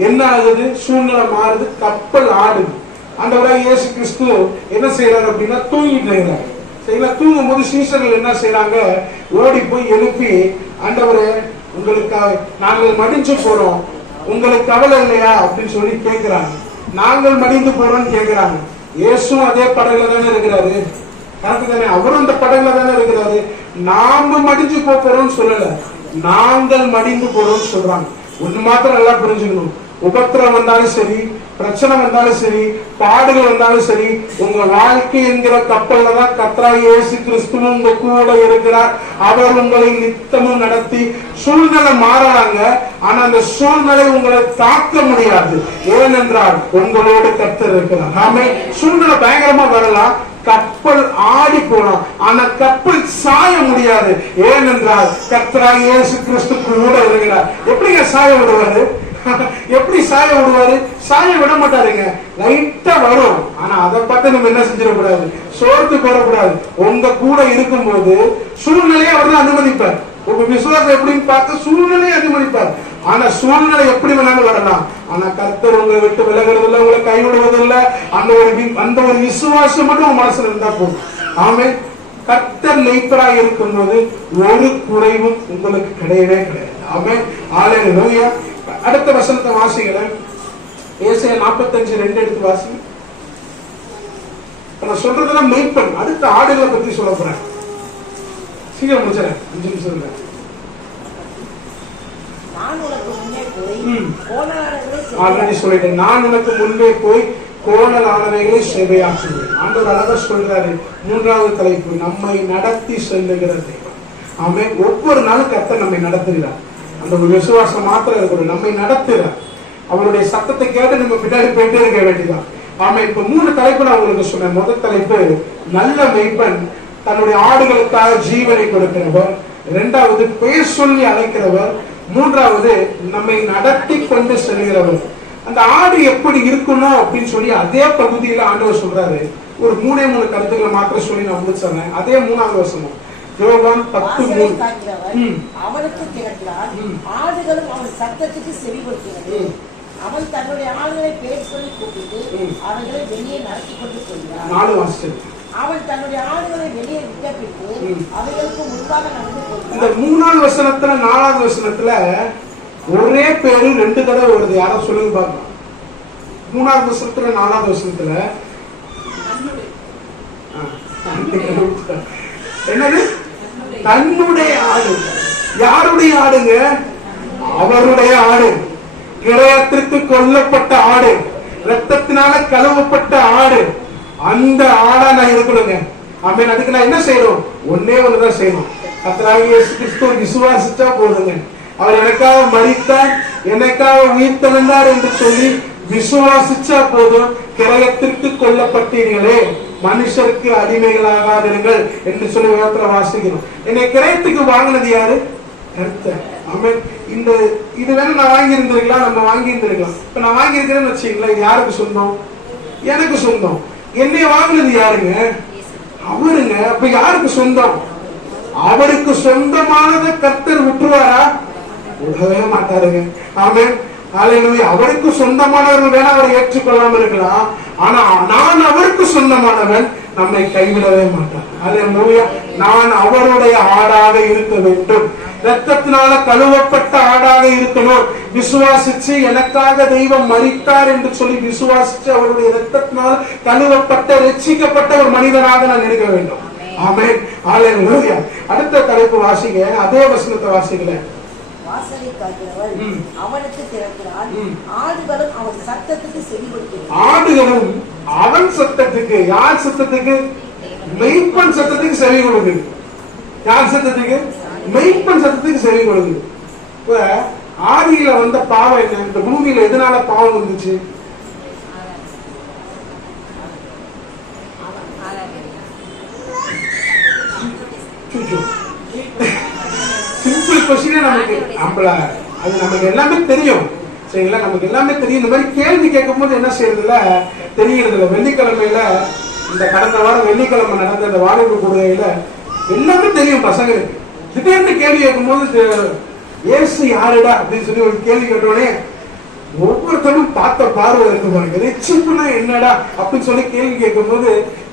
என்ன ஆகுது? சூழ்நிலை மாறுது, கப்பல் ஆடுது. ஆண்டவராகிய இயேசு கிறிஸ்து என்ன செய்யறாரு அப்படின்னா, தூங்கிட்டு இருக்கிறாரு. சரிங்களா? தூங்கும் போது சீசர்கள் என்ன செய்யறாங்க, ஓடி போய் எழுப்பி, ஆண்டவரே உங்களுக்காக நாங்கள் மடிஞ்சு போறோம், உங்களுக்கு கவலை இல்லையா அப்படின்னு சொல்லி கேட்கிறாங்க. நாங்கள் மடிந்து போறோம்னு கேட்கிறாங்க. இயேசுவும் அதே படகுல தானே இருக்கிறாரு, கரெக்ட் தானே? அவரும் அந்த படகுல தானே இருக்கிறாரு. நாம மடிஞ்சு போறோம்னு சொல்லல, நாங்கள் மடிந்து போறோம்னு சொல்றாங்க. ஒண்ணு மாத்திரம் நல்லா புரிஞ்சுக்கணும், உபத்திரம் வந்தாலும் சரி, பிரச்சனை வந்தாலும் சரி, பாடுகள் வந்தாலும் சரி, உங்க வாழ்க்கை என்கிற கப்பல்ல தான் கர்த்தராகிய இயேசு கிறிஸ்துவும் உங்க கூட இருக்கிறார். அவர் உங்களை நித்தமும் நடத்தி. சூழ்நிலை மாறலாங்க, ஆனா அந்த சூழ்நிலை உங்களை தாக்க முடியாது. ஏனென்றால் உங்களோடு கர்த்தர் இருக்கிறார். ஆமென். சூழ்நிலை பயங்கரமா வரலாம், கப்பல் ஆடி போனோம், ஆனா கப்பல் சாய முடியாது. ஏனென்றால் கர்த்தராகிய இயேசு கிறிஸ்து கூட இருக்கிறார். எப்படிங்க சாய விடுவாரு? எப்படி சாய விடுவாரு? சாய விட மாட்டாருங்க, லைட்டா வரும். ஆனா அதை பார்த்து நம்ம என்ன செஞ்சிடக்கூடாது, சோர்த்து போடக்கூடாது. உங்க கூட இருக்கும்போது சூழ்நிலையை அவர் தான் அனுமதிப்பார். உங்க விசுவாசம் எப்படின்னு பார்த்து சூழ்நிலையை அனுமதிப்பார். ஆனா சூழ்நிலை எப்படி வேணாலும் வரலாம், ஆனா கர்த்தர் உங்களை விட்டு விலகிறது இல்லை, உங்களை கைவிடுவதில்லை. அந்த ஒரு விசுவாசம் மட்டும் உங்க மனசுல இருந்தா போதும். ஆமென். கர்த்தர் மெய்ப்பராய் இருக்கும்போது ஒரு குறைவும் உங்களுக்கு கிடையவே கிடையாது. ஆமென். ஹல்லேலூயா. அடுத்த வசனத்தை வாசிக்கிறேன். ஏசாயா 45:2 எடுத்து வாசி. நான் சொல்றதெல்லாம் மெய்ப்பன். அடுத்த ஆடுகளை பத்தி சொல்ல போறேன். சீக்கிரம் முடிச்சிடறேன், 5 நிமிஷம். ஆல்ரெடி சொல்லிட்டேன். நான் உனக்கு முன்பே போய் கோணலானவைகளை சேவையாக்குவேன். ஆண்டவர் அழகா சொல்றாரு. 3வது தலைப்பு, நம்மை நடத்தி செல்லுகிற தெய்வம். ஆமென். ஒவ்வொரு நாளும் கர்த்தர் நம்மை நடத்துகிறார். அந்த ஒரு விசுவாசம் மாத்திரம் இருக்கணும். நம்மை நடத்துகிறார். அவருடைய சத்தத்தை கேட்டு நம்ம பின்னாடி போயிட்டே இருக்க வேண்டியதான். ஆமா. இப்ப 3 தலைப்பு நான் உங்களுக்கு சொன்னேன். முதல் தலைப்பு, நல்ல மெய்ப்பன் தன்னுடைய ஆடுகளுக்காக ஜீவனை கொடுக்கிறவர். 2வது, பெயர் சொல்லி அழைக்கிறவர். 3வது, நம்மை நடத்தி கொண்டு செல்கிறவர். அந்த ஆடு எப்படி இருக்கணும் அப்படின்னு சொல்லி அதே பகுதியில ஆண்டவர் சொல்றாரு. ஒரு 3 கருத்துக்களை மாத்திரம் சொல்லி நான் முடிச்சேன். அதே 3வது வசனம், யோவான் 10:3. அவனுக்கு திறக்கிறான், ஆடுகளும் அவன் சத்தத்துக்கு செவி கொடுக்கிறது. அவன் தன்னுடைய ஆடுகளை பேர் சொல்லி கூப்பிட்டு அவர்களை வெளியே நடத்தி கொண்டு போகிறான். 4 வாசிச்சு. அவன் தன்னுடைய ஆடுகளை வெளியே விட்ட பின்பு அவைகளுக்கு முன்பாக நடந்து போகிறான். இந்த 3வது வசனத்துல 4வது வசனத்துல ஒரே பேரு 2 தடவை வருது. யாரும் சொல்லுங்க பார்க்கலாம். 3வது வசனத்துல 4வது வசனத்துல என்னது? தன்னுடைய ஆடு. யாருடைய ஆடுங்க? அவருடைய ஆடு. கிரயத்திற்கு கொல்லப்பட்ட ஆடு, ரத்தத்தினால கழுவப்பட்ட ஆடு. அந்த ஆடா நான் இருக்கணுங்க. ஆமென். அதுக்கு நான் என்ன செய்யணும்? ஒன்னே ஒண்ணுதான் செய்யணும். கர்த்தராகிய இயேசு கிறிஸ்துவை விசுவாசிச்சா போதுங்க. அவர் எனக்காக மரித்தார், எனக்காக உயிர்த்தெழுந்தார் என்று சொல்லி விசுவாசிச்சா போதும். கிரயத்திற்கு கொல்லப்பட்டீர்களே, மனுஷருக்கு அடிமைகளாகாதீர்கள் என்று சொல்லி வேதத்துல வாசிக்கணும். என்னை கிரயத்துக்கு வாங்கினது யாரு? கர்த்தர். ஆமென். இந்த இது வேணா நான் வாங்கி இருந்திருக்கலாம், நம்ம வாங்கி இருந்திருக்கலாம். இப்ப நான் வாங்கி இருக்கிறேன்னு வச்சுங்களேன், இது யாருக்கு சொந்தம்? எனக்கு சொந்தம். என்னை வாங்கினது யாருங்க? அவருங்க. அப்ப யாருக்கு சொந்தம்? அவருக்கு சொந்தமானதை கர்த்தர் விட்டுருவாரா? விடவே மாட்டாருங்க. ஆமென். ஹல்லேலூயா. அவருக்கு சொந்தமானவர்கள் வேணா அவரை ஏற்றுக்கொள்ளாம இருக்கலாம், ஆனா நான் அவருக்கு சொந்தமானவன், நம்மை கைவிடவே மாட்டார். ஹல்லேலூயா. நான் அவருடைய ஆடாக இருக்க வேண்டும். ரத்தத்தினால கழுவப்பட்ட ஆடாக இருக்கணும். விசுவாசிச்சு எனக்காக தெய்வம் மரித்தார் என்று சொல்லி விசுவாசிச்சு அவருடைய ரத்தத்தினால் கழுவப்பட்ட ரட்சிக்கப்பட்ட ஒரு மனிதனாக நான் இருக்க வேண்டும். ஆமென். ஹல்லேலூயா. அடுத்த தலைப்பு வாசிங்க. அதே வசனத்தை வாசிக்கல. வாசலை காக்கிறவர் அவனுக்கு திறக்கிறான், ஆடுகளும் அவன் சத்தத்துக்கு செவி கொடுக்கிறது. ஆடுகளும் அவன் சத்தத்துக்கு. யார் சத்தத்துக்கு? மெய்ப்பன் சத்தத்துக்கு செவி கொடுக்குது. யார் சத்தத்துக்கு? மெய்ப்பன் சத்தத்துக்கு செவி கொடுக்குது. இப்ப ஆதியில வந்த பாவம் என்ன? இந்த பூமியில எதனால பாவம் வந்துச்சு? சிம்பிள் கொஸ்டினே நமக்கு அது நமக்கு எல்லாமே தெரியும். சரிங்களா? நமக்கு எல்லாமே தெரியும். இந்த மாதிரி கேள்வி கேட்கும் போது என்ன செய்யறதுல தெரியறதில்ல. வெள்ளிக்கிழமையில, இந்த கடந்த வாரம் வெள்ளிக்கிழமை நடந்த இந்த வாலிப கூடுகையில எல்லாமே தெரியும் பசங்களுக்கு. திடீர்னு கேள்வி கேட்கும் போது ஏசு யாருடா அப்படின்னு சொல்லி ஒரு கேள்வி கேட்டோடனே ஒவ்வொருத்தரும் பார்த்த பார்வை இருக்கு பாருங்க. ரட்சிப்புனா என்னடா அப்படின்னு சொல்லி கேள்வி கேட்கும் போது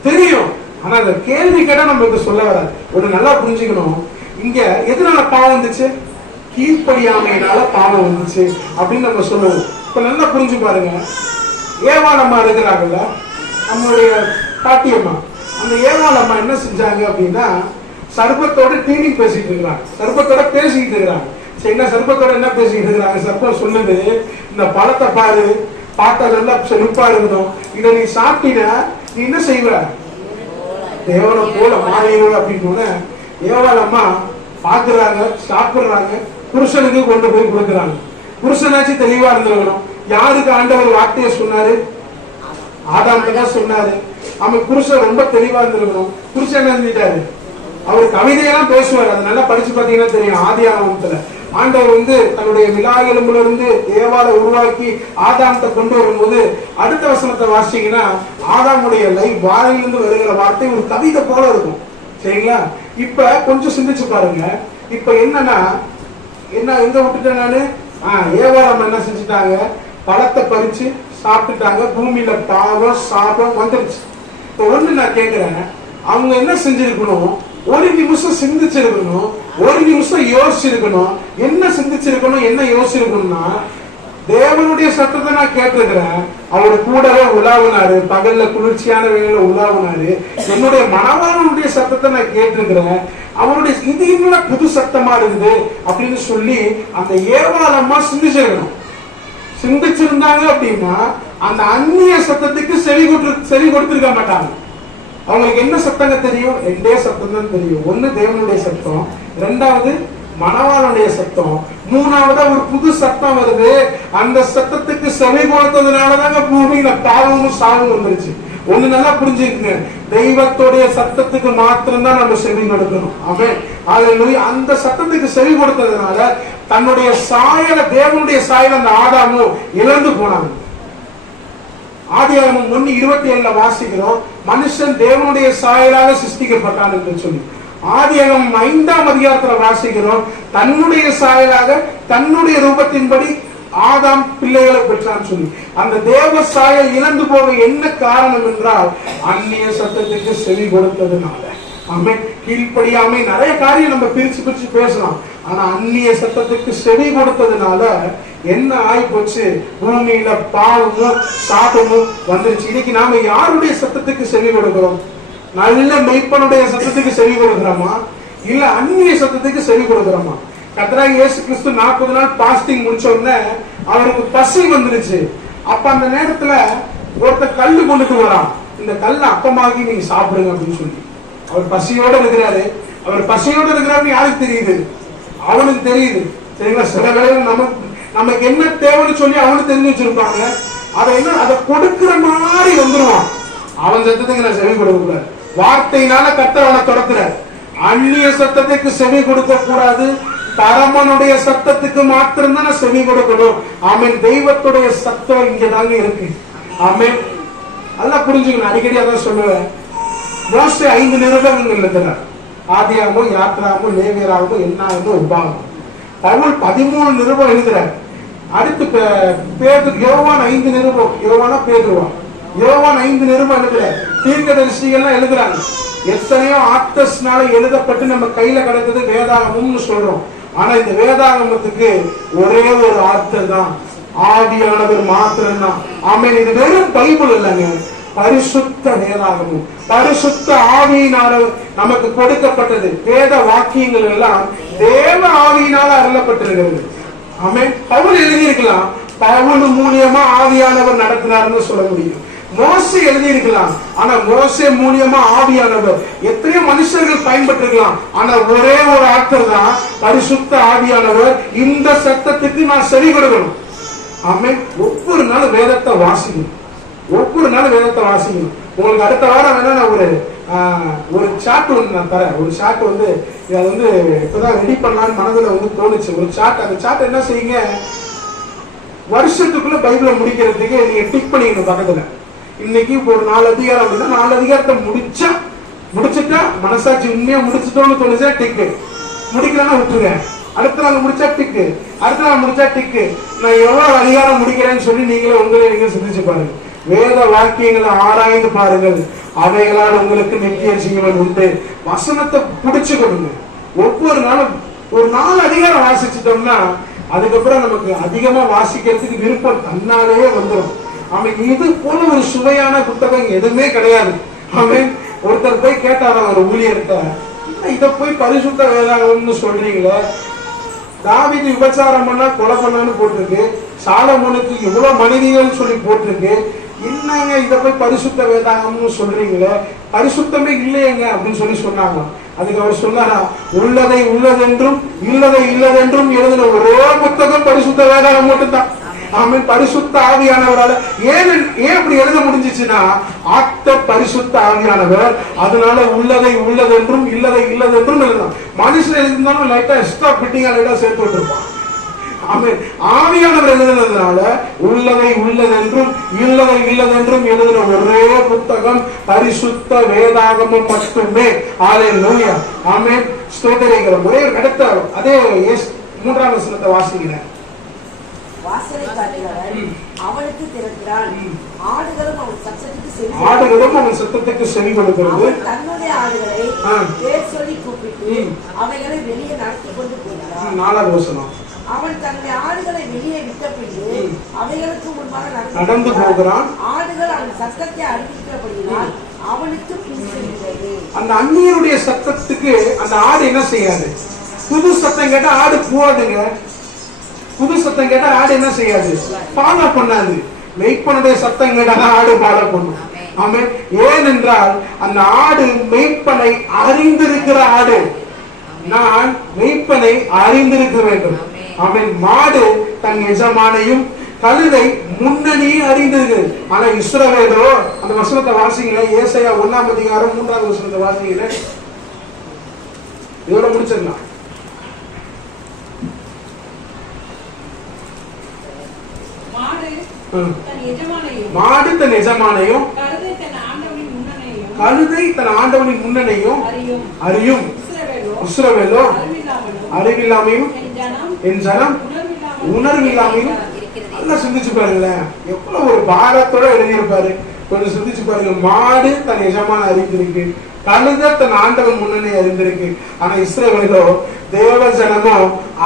தெரியும். ஆனா அந்த கேள்வி கேட்டா நம்மளுக்கு சொல்ல வராது. ஒண்ணு நல்லா புரிஞ்சுக்கணும். இங்க எதனால பாவம் வந்துச்சு? கீழ்ப்படியாமையினால பாவம் வந்துச்சு அப்படின்னு நம்ம சொல்லுவோம். இப்ப நல்லா புரிஞ்சு பாருங்க. ஏவாள் அம்மா இருக்கிறாங்கல்ல, நம்மளுடைய பாட்டியம்மா. அந்த ஏவாள் அம்மா என்ன செஞ்சாங்க அப்படின்னா, சர்பத்தோட டீனிங் பேசிட்டு இருக்கிறாங்க. சர்பத்தோட பேசிக்கிட்டு இருக்கிறாங்க. சரிங்களா? சர்பத்தோட என்ன பேசிக்கிட்டு இருக்கிறாங்க? சர்பம் சொல்லுது, இந்த பழத்தை பாரு, பார்த்தா நல்லா செழிப்பா இருக்கணும், இதை நீ சாப்பிட்டீனா நீ என்ன செய்வ? தேவனை போல மாறிடுவ அப்படின்னு ஏவாள் அம்மா பாக்குறாங்க, சாப்பிடுறாங்க, புருஷனுக்கு கொண்டு போய் கொடுக்குறாங்க. புருஷனாச்சும் தெளிவா இருந்திருக்கணும். யாருக்கு ஆண்டவர் வார்த்தையை சொன்னாரு? ஆதாம் தான் சொன்னாரு. அவன் புருஷன் ரொம்ப தெளிவா இருந்திருக்கணும். புருஷன் என்ன செஞ்சிட்டாரு? அவர் கவிதையெல்லாம் பேசுவார். அது நல்லா படிச்சு பாத்தீங்கன்னா தெரியும். ஆதியாகமத்துல ஆண்டவர் தன்னுடைய விலா எலும்புல இருந்து ஏவாளை உருவாக்கி ஆதாமத்தை கொண்டு வரும்போது அடுத்த வசனத்தை வாசிச்சீங்கன்னா ஆதாமுடைய வாயிலிருந்து வருகிற வார்த்தை ஒரு கவிதை போல இருக்கும். சரிங்களா? இப்ப கொஞ்சம் சிந்திச்சு பாருங்க. இப்ப என்னன்னா என்ன எங்க விட்டுட்டேன் நானு? ஏவாளம் என்ன செஞ்சுட்டாங்க? பழத்தை பறிச்சு சாப்பிட்டுட்டாங்க. பூமியில பாவம் சாபம் வந்துருச்சு. இப்ப ஒண்ணு நான் கேட்கிறேன், அவங்க என்ன செஞ்சிருக்கணும்? ஒரு நிமிஷம் சிந்திச்சிருக்கணும், ஒரு நிமிஷம் யோசிச்சிருக்கணும். என்ன சிந்திச்சிருக்கணும், என்ன யோசிச்சிருக்கணும்னா, தேவனுடைய சத்தத்தை நான் கேட்டிருக்கிறேன், அவரு கூடவே உலாவுனாரு, பகல்ல குளிர்ச்சியான வேலையில உலாவுனாரு. என்னுடைய மனவாளனுடைய சத்தத்தை நான் கேட்டிருக்கிறேன், அவருடைய இது இன்னும் புது சத்தமா இருக்குது அப்படின்னு சொல்லி அந்த ஏவாளம்மா சிந்திச்சிருக்கணும். சிந்திச்சிருந்தாங்க அப்படின்னா அந்த அந்நிய சத்தத்துக்கு செவி கொடுத்திருக்க மாட்டாங்க. அவங்களுக்கு என்ன சத்தங்க தெரியும்? ரெண்டே சத்தம் தான் தெரியும். ஒண்ணு தேவனுடைய சத்தம், ரெண்டாவது மணவாளனுடைய சத்தம், மூணாவது ஒரு புது சத்தம் வருது. அந்த சத்தத்துக்கு செவி கொடுத்ததுனாலதாங்க பூமியில பாவமும் சாவும் வந்துருச்சு. ஒண்ணு நல்லா புரிஞ்சுக்குங்க, தெய்வத்துடைய சத்தத்துக்கு மாத்திரம்தான் நம்ம செவி கொடுக்கணும். ஆமென். ஹல்லேலூயா. அந்த சத்தத்துக்கு செவி கொடுத்ததுனால தன்னுடைய சாயல, தேவனுடைய சாயல அந்த ஆதாமும் இழந்து போனாங்க. ஆதியாகமம் 1:27 வாசிக்கிறோம், மனுஷன் தேவனுடைய சாயலாக சிருஷ்டிக்கப்பட்டான் என்று சொல்லி. ஆதியாகமம் 5ஆம் அதிகாரத்துல வாசிக்கிறோம், தன்னுடைய சாயலாக தன்னுடைய ரூபத்தின்படி ஆதாம் பிள்ளைகளை பெற்றான்னு சொல்லி. அந்த தேவ சாயல் இழந்து போக என்ன காரணம் என்றால் அந்நிய சத்தத்துக்கு செவி கொடுத்ததுனால. ஆமென். கீழ்ப்படியாமை நிறைய காரியம் நம்ம பிரிச்சு பேசலாம். ஆனா அந்நிய சத்தத்துக்கு செவி கொடுத்ததுனால என்ன ஆகி போச்சு? பூமியில பாவமும் சாபமும் வந்துருச்சு. இன்னைக்கு நாம யாருடைய சத்தத்துக்கு செவி கொடுக்கிறோம்? நல்ல மெய்ப்பனுடைய சத்தத்துக்கு செவி கொடுக்கிறோமா, இல்ல அந்நிய சத்தத்துக்கு செவி கொடுக்கிறோமா? கர்த்தராகிய இயேசு கிறிஸ்து 40 நாள் பாஸ்டிங் முடிச்ச உடனே அவருக்கு பசி வந்துருச்சு. அப்ப அந்த நேரத்துல ஒருத்தர் கல்லு கொண்டுட்டு வரான், இந்த கல்லை அப்பமாகி நீங்க சாப்பிடுங்க அப்படின்னு சொல்லி. அவர் பசியோட இருக்கிறாரு. அவர் பசியோட இருக்கிறாருன்னு யாருக்கு தெரியுது? அவனுக்கு தெரியுது. சரிங்களா? சில வேளையில நமக்கு என்ன தேவைன்னு சொல்லி அவனுக்கு தெரிஞ்சு வச்சிருப்பாங்க. அதை கொடுக்கிற மாதிரி வந்துருவான். அவன் சத்தத்துக்கு நான் செவி கொடுக்க கூடாது. வார்த்தையினால கர்த்தர் அவனை தொடக்கிறார். அந்நிய சத்தத்துக்கு செவி கொடுக்க கூடாது, பரமனுடைய சத்தத்துக்கு மாத்திரம்தான் நான் செவி கொடுக்கணும். ஆமென். தெய்வத்துடைய சத்தம் இங்கதாங்க இருக்கு. ஆமென். அதெல்லாம் புரிஞ்சுக்கணும். அடிக்கடி அதான் சொல்லுவேன். மோசே 5 நிருபங்கள் எழுதுறார். ஆதியாகமம், யாத்ராகமம், லேவியராகமம், என்னாகமம், உபாகமம். பவுல் 13 நிருபம் எழுதுறார். அடுத்து யோவான் 5 நிருபம். யோவானா பேதுருவா? யோவான் 5 நிருபம் எழுதுறார். தீர்க்கதரிசிகள்லாம் எழுதுறாங்க. எத்தனையோ ஆக்டர்ஸ்னால எழுதப்பட்டு நம்ம கையில கிடக்குது வேதாகமம்னு சொல்றோம். ஆனா இந்த வேதாகமத்துக்கு ஒரே ஒரு ஆர்த்தர் தான், ஆவியானவர் மாத்திரம்தான். ஆமென். இது வெறும் பைபிள் இல்லைங்க, பரிசுத்த வேதாகமம். பரிசுத்த ஆவியினால நமக்கு கொடுக்கப்பட்டது. வேத வாக்கியங்கள் எல்லாம் தேவ ஆவியினால அருளப்பட்டிருக்கிறது. ஆமென். பவுல் எழுதியிருக்கலாம், பவுல் மூலியமா ஆவியானவர் நடத்தினார்னு சொல்ல முடியும். மோசே எழுதியிருக்கலாம், ஆனா மோசே மூலியமா ஆவியானவர். எத்தனையோ மனுஷர்கள் பயன்பட்டிருக்கலாம், ஆனா ஒரே ஒரு ஆட்கள் தான் பரிசுத்த ஆவியானவர். இந்த சத்தத்துக்கு நான் செவி கொடுக்கணும். ஆமென். ஒவ்வொரு நாளும் வேதத்தை வாசிக்கணும். ஒவ்வொரு நாளும் வேதத்தை வாசிக்கணும். உங்களுக்கு அடுத்த வாரம் வேணா நான் ஒரு சார்ட் ஒன்று நான் தரேன். ஒரு சார்ட் வந்து இதை வந்து இப்பதான் ரெடி பண்ணலான்னு மனதில் வந்து தோணுச்சு. ஒரு சார்ட். அந்த சார்ட் என்ன செய்யுங்க, வருஷத்துக்குள்ள பைபிளை முடிக்கிறதுக்கு நீங்க டிக் பண்ணிக்கணும் பக்கத்துல. இன்னைக்கு ஒரு 4 அதிகாரம் அப்படின்னா 4 அதிகாரத்தை முடிச்சுட்டா மனசாட்சி உண்மையா முடிச்சுட்டோம்னு தோணுச்சா டிக்கு, முடிக்கலன்னா விட்டுருங்க. அடுத்த நாள் முடிச்சா டிக்கு, அடுத்த நாள் முடிச்சா டிக்கு. நான் எவ்வளவு அதிகாரம் முடிக்கிறேன்னு சொல்லி நீங்க சிந்திச்சு பாருங்க. வேத வாக்கியங்களை ஆராய்ந்து பாருங்கள், அவைகளால் உங்களுக்கு நித்திய ஜீவன் உண்டு. வசனத்தை புடிச்சு கொடுங்க. ஒவ்வொரு நாளும் ஒரு 4 அதிகாரம் வாசிச்சிட்டோம்னா அதுக்கப்புறம் நமக்கு அதிகமா வாசிக்கிறதுக்கு விருப்பம் தன்னாலேயே வந்துடும். ஆமென். இது போல ஒரு சுவையான புத்தகம் எதுவுமே கிடையாது. ஆமென். ஒருத்தர் போய் கேட்டாரா ஒரு ஊழியர்கிட்ட, இத போய் பரிசுத்த வேதாகமம்னு சொல்றீங்களே, தாவீது விபச்சாரம் பண்ணா கொலை பண்ணான்னு போட்டிருக்கு, சாலமோனுக்கு இவ்வளவு மனைவிகள் சொல்லி போட்டிருக்கு, என்னங்க இத போய் பரிசுத்த வேதாகம்னு சொல்றீங்களே, பரிசுத்தமே இல்லையங்க அப்படின்னு சொல்லி சொன்னாங்க. அதுக்கு அவர் சொன்னாரா, உள்ளதை உள்ளதென்றும் இல்லதை இல்லதென்றும் எழுதின ஒரே புத்தகம் பரிசுத்த வேதாகம் மட்டும்தான். ஆமென். பரிசுத்த ஆவியானவரால ஏன் அப்படி எழுத முடிஞ்சிச்சுன்னா, ஆத்த பரிசுத்த ஆவியானவர். அதனால உள்ளதை உள்ளதென்றும் இல்லதை இல்லதென்றும் எழுதலாம். மனுஷன் எழுதினாலும் லைட்டா எக்ஸ்ட்ரா பிட்டிங்கா லைட்டா சேர்த்து விட்டுருப்பான். ஆமென். ஆவியானவர் எழுதினதுனால உள்ளதை உள்ளதென்றும் இல்லதை இல்லதென்றும் எழுதின ஒரே புத்தகம் பரிசுத்த வேதாகமம் மட்டுமே. ஹல்லேலூயா. ஆமென். ஸ்தோத்திரிக்கிறோம். ஒரே அடுத்த அதே 3ஆம் வசனத்தை வாசிக்கிறேன். வாசலை காட்டுகிறவன் அவனுக்கு திறக்கிறான், ஆடுகளும் அவன் சத்தத்துக்கு ஆடுகளும் அவன் சத்தத்துக்கு செவி கொடுக்கிறது. தன்னுடைய ஆடுகளை பேர் சொல்லி கூப்பிட்டு அவைகளை வெளியே நடத்தி கொண்டு போகிறான். 4வது வசனம். அவன் தன்னுடைய ஆடுகளை வெளியே விட்ட பின்பு அவைகளுக்கு முன்பாக நடந்து போகிறான். ஆடுகள் அவன் சத்தத்தை அறிவிக்கிறபடியால் அவனுக்கு பின்செல்கிறது. அந்த அந்நியருடைய சத்தத்துக்கு அந்த ஆடு என்ன செய்யாது? புது சத்தம் கேட்டா ஆடு போடுங்க. புது சத்தம் கேட்டா ஆடு என்ன செய்யாது? ஃபாலோ பண்ணாது. மெய்ப்பனுடைய சத்தம் கேட்டா ஆடு ஃபாலோ பண்ணும். ஆமென். ஏனென்றால் அந்த ஆடு மெய்ப்பனை அறிந்திருக்கிற ஆடு. நான் மெய்ப்பனை அறிந்திருக்க வேண்டும். அவன் மாடு தன் எஜமானையும் கழுதை முன்னணியும் அறிந்திருக்கிறது. ஆனா இஸ்ரவேலோ அந்த வசனத்தை வாசிங்கள, ஏசாயா 1ஆம் அதிகாரம் 3வது வசனத்தை வாசிங்கள. இதோட முடிச்சிடலாம். மாடு தன் எஜமானையும் கழுதை தன் ஆண்டவனின் முன்னணையும் அறியும். இஸ்ரவேலோ அறிவில்லாமையும் என் ஜனம் உணர்வில்லாமையும். நல்லா சிந்திச்சு பாருங்களேன், எவ்வளவு ஒரு பாரத்தோட எழுதியிருப்பாரு. கொஞ்சம் சிந்திச்சு பாருங்க. மாடு தன் எஜமான அறிந்திருக்கு, கழுதை தன் ஆண்டவன் முன்னணி அறிந்திருக்கு. ஆனா இஸ்ரவேலோ, தேவ ஜனமோ,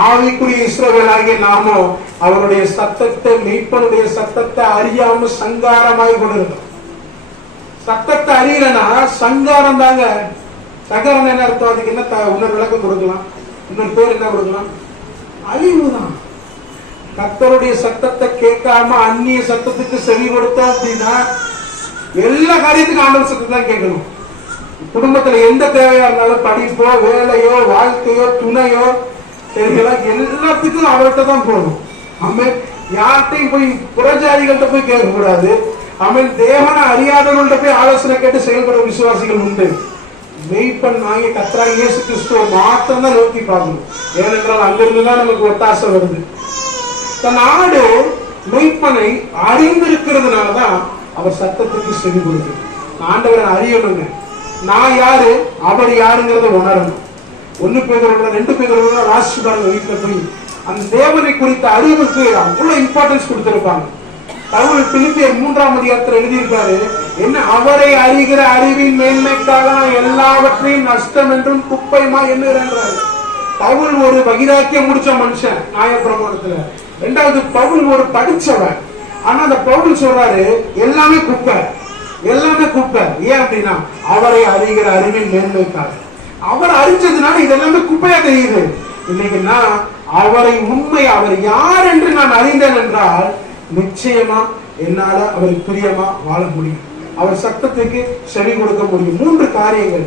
ஆவிக்குரிய இஸ்ரவேலாகிய நாமோ அவருடைய சத்தத்தை, மெய்ப்பனுடைய சத்தத்தை அறியாம சங்காரமாய் கொண்டிருந்தோம். சத்தத்தை அறியலன்னா சங்காரம் தாங்க. சங்காரம் என்ன அர்த்தம்? அதுக்கு என்ன இன்னொரு விளக்கம் கொடுக்கலாம்? இன்னொரு பேர் என்ன கொடுக்கலாம்? அழிவுதான். கர்த்தருடைய சத்தத்தை கேட்காம அந்நிய சத்தத்துக்கு செவி கொடுத்தோம் அப்படின்னா எல்லா காரியத்துக்கும் ஆண்டவர் சத்தத்தை தான் கேட்கணும். குடும்பத்துல எந்த தேவையா இருந்தாலும், படிப்போ வேலையோ வாழ்க்கையோ துணையோ தெரியல, எல்லாத்துக்கும் அவர்கிட்ட தான் போகணும். ஆமென். யார்கிட்டையும் போய் புறஜாதிகள்கிட்ட போய் கேட்க கூடாது. ஆமென். தேவனை அறியாதவர்கள்ட்ட போய் ஆலோசனை கேட்டு செயல்பட விசுவாசிகள் உண்டு. மெய்ப்பன் ஆகிய கர்த்தராகிய இயேசு கிறிஸ்துவை மாத்திரம் தான் நோக்கி பார்க்கணும். ஏனென்றால் அங்கிருந்துதான் நமக்கு ஒத்தாசை வருது. தன் ஆடு மெய்ப்பனை அறிந்திருக்கிறதுனாலதான் அவர் சத்தத்துக்கு செவி கொடுக்குது. ஆண்டவரை அறியணுங்க. நான் யாரு, அவர் யாருங்கிறத உணரணும். 1 பேதுரு 2 பேதுரு ராசி பாருங்க. வீட்டுல போய் அந்த தேவனை குறித்த அறிவுக்கு அவ்வளவு இம்பார்ட்டன்ஸ் கொடுத்திருப்பாங்க. பவுல் பிலிப்பியர் 3ஆம் அதிகாரத்தில் எழுதியிருக்காரு, என்ன அவரை அறிகிற அறிவின் மேன்மைக்காக எல்லாவற்றையும் நஷ்டம் என்றும் குப்பைமா எண்ணுகிறார். பவுல் ஒரு வைராக்கியம் முடிச்ச மனுஷன் நியாயப்பிரமாணத்துல. 2வது, பவுல் ஒரு படிச்சவன். ஆனா அந்த பவுல் சொல்றாரு எல்லாமே குப்பை, எல்லாமே குப்பை. ஏன் அப்படின்னா அவரை அறிகிற அறிவின் மேன்மைக்காக. அவர் அறிஞ்சதுனால இதெல்லாமே குப்பையா தெரியுது. இன்னைக்கு நான் அவரை உண்மை, அவர் யார் என்று நான் அறிந்தேன் என்றால் நிச்சயமா என்னால அவருக்கு பிரியமா வாழ முடியும். அவர் சத்தத்துக்கு செவி கொடுக்க முடியும். 3 காரியங்கள்.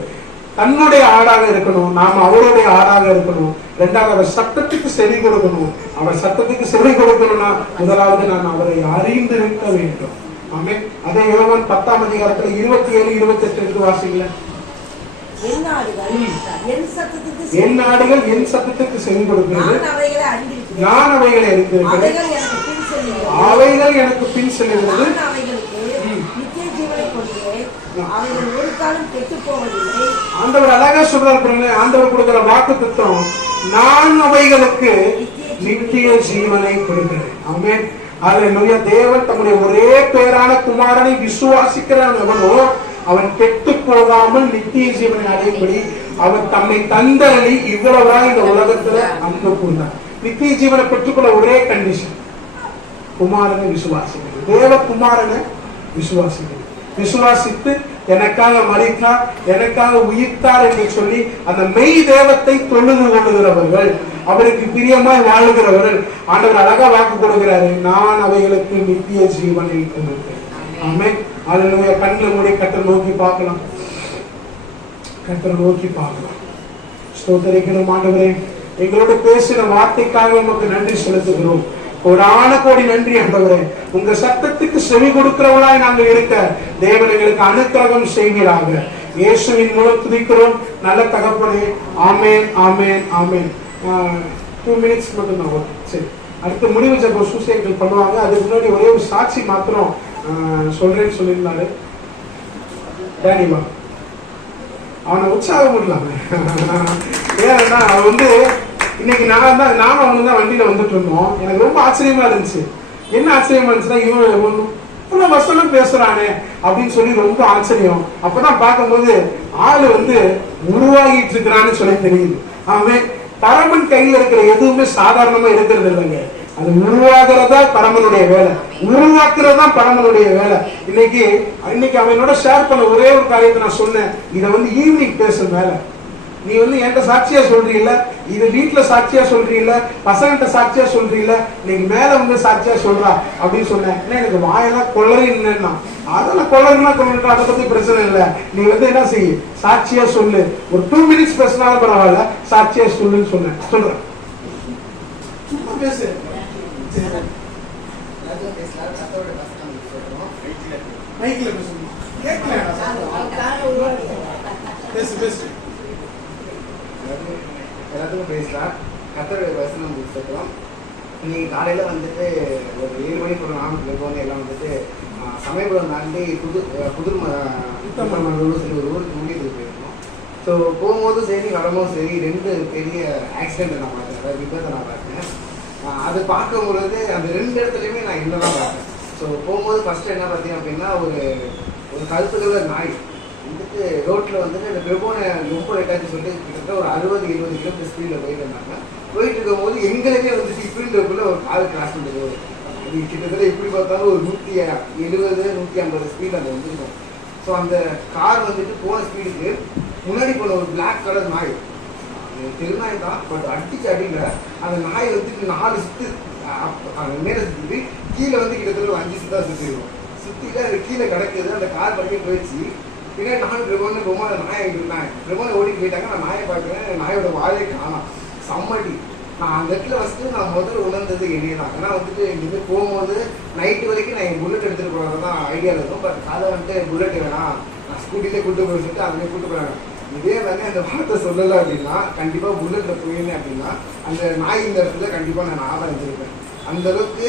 தன்னுடைய ஆடாக இருக்கணும், நாம அவருடைய ஆடாக இருக்கணும். 2வது, அவர் சத்தத்துக்கு செவி கொடுக்கணும். அவர் சத்தத்துக்கு செவி கொடுக்கணும்னா முதலாவது நான் அவரை அறிந்திருக்க வேண்டும். ஆமென். அதே யோவான் 10ஆம் அதிகாரத்துல 27, 28 வாசிங்கள. என் ஆடுகள் என் சத்தத்துக்கு செவி கொடுக்கிறது, நான் அவைகளை அறிந்திருக்கிறேன், அவைகள் எனக்கு பின் செல்கிறது, ஆண்டவர் அழகா சொல்றாரு. ஆண்டவர் கொடுக்கிற வாக்குத்தத்தம், நான் அவைகளுக்கு நித்திய ஜீவனை கொடுக்கிறேன். ஆமென். அல்லேலூயா. தேவன் தம்முடைய ஒரே பேரான குமாரனை விசுவாசிக்கிறான் எவனோ அவன் கெட்டு போகாமல் நித்திய ஜீவனை அடையும்படி அவன் தம்மை தந்தரளி இவ்வளவா இந்த உலகத்துல அன்பு கூர்ந்தார். நித்திய ஜீவனை பெற்றுக்கொள்ள ஒரே கண்டிஷன், குமாரனை விசுவாசிக்கிறது. தேவ குமாரனை விசுவாசிக்கிறது. விசுவாசித்து எனக்காக மரித்தார், எனக்காக உயிர்த்தார் என்று சொல்லி அந்த மெய் தேவத்தை தொழுது கொள்ளுகிறவர்கள், அவருக்கு பிரியமாய் வாழுகிறவர்கள், ஆண்டவர் அழகா வாக்கு கொடுக்கிறாரு, நான் அவைகளுக்கு நித்திய ஜீவனை கொடுக்கிறேன். ஆமென். அல்லேலூயா. கண்ணில் மூடி கர்த்தரை நோக்கி பார்க்கலாம். கர்த்தரை நோக்கி பார்க்கலாம். ஸ்தோத்திரிக்கிறோம் ஆண்டவரே, எங்களோட பேசின வார்த்தைக்காக உமக்கு நன்றி செலுத்துகிறோம். கோடான கோடி நன்றி ஆண்டவரே. உங்க சத்தத்துக்கு செவி கொடுக்கிறவளாய் நாங்கள் இருக்க தேவன் எங்களுக்கு அனுக்கிரகம் செய்கிறாங்க. இயேசுவின் மூலம் துதிக்கிறோம் நல்ல தகப்பனே. ஆமென், ஆமென், ஆமென். 2 மினிட்ஸ் மட்டும் தான். சரி, அடுத்த முடிவு ஜெபம் சூசைகள் பண்ணுவாங்க. அதுக்கு முன்னாடி ஒரே ஒரு சாட்சி மாத்திரம் சொல்றேன்னு சொல்லியிருந்தாரு. டேனிமா அவனை உற்சாகம் பண்ணலாம. ஏன்னா அவன் இன்னைக்கு நானும் அவனு தான் வண்டியில வந்துட்டு இருந்தோம். எனக்கு ரொம்ப ஆச்சரியமா இருந்துச்சு. என்ன ஆச்சரியமா இருந்துச்சுன்னா, இவன் இவ்வளவு வசனம் பேசுறானே அப்படின்னு சொல்லி ரொம்ப ஆச்சரியம். அப்பதான் பார்க்கும்போது ஆளு உருவாகிட்டு இருக்கிறான்னு சொல்லி தெரியுது. அவன் பரமன் கையில இருக்கிற எதுவுமே சாதாரணமா இருக்கிறது இல்லைங்க. அது உருவாகிறதா பரமனுடைய வேலை, உருவாக்குறதா பரமனுடைய வேலை. இன்னைக்கு அவன் என்னோட ஷேர் பண்ண ஒரே ஒரு காரியத்தை நான் சொன்னேன். இதை ஈவினிங் பேசும் வேலை. நீ என்கிட்ட சாட்சியா சொல்றீல்ல, இது வீட்டுல சாட்சியா சொல்றீல்ல, பசங்கிட்ட சாட்சியா சொல்றீல்ல, இன்னைக்கு மேல சாட்சியா சொல்றா அப்படின்னு சொன்னேன். எனக்கு வாயெல்லாம் கொள்ளறின்னா அதெல்லாம் கொள்ளறினா கொள்ளா, அதை பத்தி பிரச்சனை இல்லை. நீ என்ன செய்ய, சாட்சியா சொல்லு. ஒரு 2 minutes பேசினாலும் பரவாயில்ல, சாட்சியா சொல்லுன்னு சொன்னேன். சொல்றேன், சும்மா பேசு. மைக்ல பேசணுமா? பேசு பேசு. எல்லாத்துக்கும் பேசலாம். கர்த்தருடைய வசனம் புத்தகம் இன்னைக்கு காலையில் ஒரு 7 மணிக்கு ஒரு 4 மணிக்கு எல்லாம் சமயபுரம் தாண்டி புது சொல்லி ஒரு ஊருக்கு முடியத்துக்கு போயிருந்தோம். ஸோ போகும்போதும் சரி வரும்போதும் சரி 2 பெரிய ஆக்சிடென்ட் நான் பார்த்தேன், அதாவது விபத்தை நான் பார்த்தேன். அது பார்க்கும் பொழுது அந்த 2 இடத்துலையுமே நான் என்ன தான் பார்த்தேன். ஸோ போகும்போது ஃபர்ஸ்ட் என்ன பார்த்தீங்க அப்படின்னா ஒரு கருப்பு கலர் நாய் ரோட்டில் இந்த பெபோனை ரொம்ப எட்டாச்சு சொல்லிட்டு கிட்டத்தட்ட ஒரு 60-70 கிலோமீட்டர் ஸ்பீடில் போயிட்டு இருந்தாங்க. போயிட்டு இருக்கும்போது எங்களுக்கே ஸ்பீடுக்குள்ள ஒரு கார் கிராஸ் பண்ணுறது. அது கிட்டத்தட்ட எப்படி பார்த்தாலும் ஒரு 170-150 ஸ்பீட் அந்த வந்துருக்கும். ஸோ அந்த கார் போன ஸ்பீடுக்கு முன்னாடி போன ஒரு பிளாக் கலர் நாய், தெருநாய் தான், பட் அடிச்சு அடியில் அந்த நாய் 4 சுற்று மேலே சுற்றிட்டு கீழே கிட்டத்தட்ட ஒரு 5 சுத்தாக சுற்றிடுவோம். சுற்றிட்டு அது கீழே கிடக்குது. அந்த கார் வரைக்கும் போயிடுச்சு. பின்னாடி நானும் பிரபோன்னு ரொம்ப நாயை இருந்தாங்க. பிரபோனை ஓடிட்டு போயிட்டாங்க. நான் நாயை பார்க்குறேன், நாயோட வாழை காணாம். சம்மடி. நான் அந்த இடத்துல நான் முதல்ல உணர்ந்தது என்னையே தான். ஏன்னா இங்கே போகும்போது நைட்டு வரைக்கும் நான் என் புல்லட் எடுத்துகிட்டு போகிறது தான் ஐடியா இருக்கும். பட் அதை புல்லட் வேணாம், நான் ஸ்கூட்டிலே கூட்டு போய் சொல்லிட்டு அதுலேயே கூட்டு போகிறாங்க. இதே அந்த வார்த்தை சொல்லலை அப்படின்னா கண்டிப்பாக புல்லட்டில் போயிருந்தேன் அப்படின்னா அந்த நாய் இந்த இடத்துல கண்டிப்பாக நான் ஆதாரம் இருந்திருப்பேன். அந்த அளவுக்கு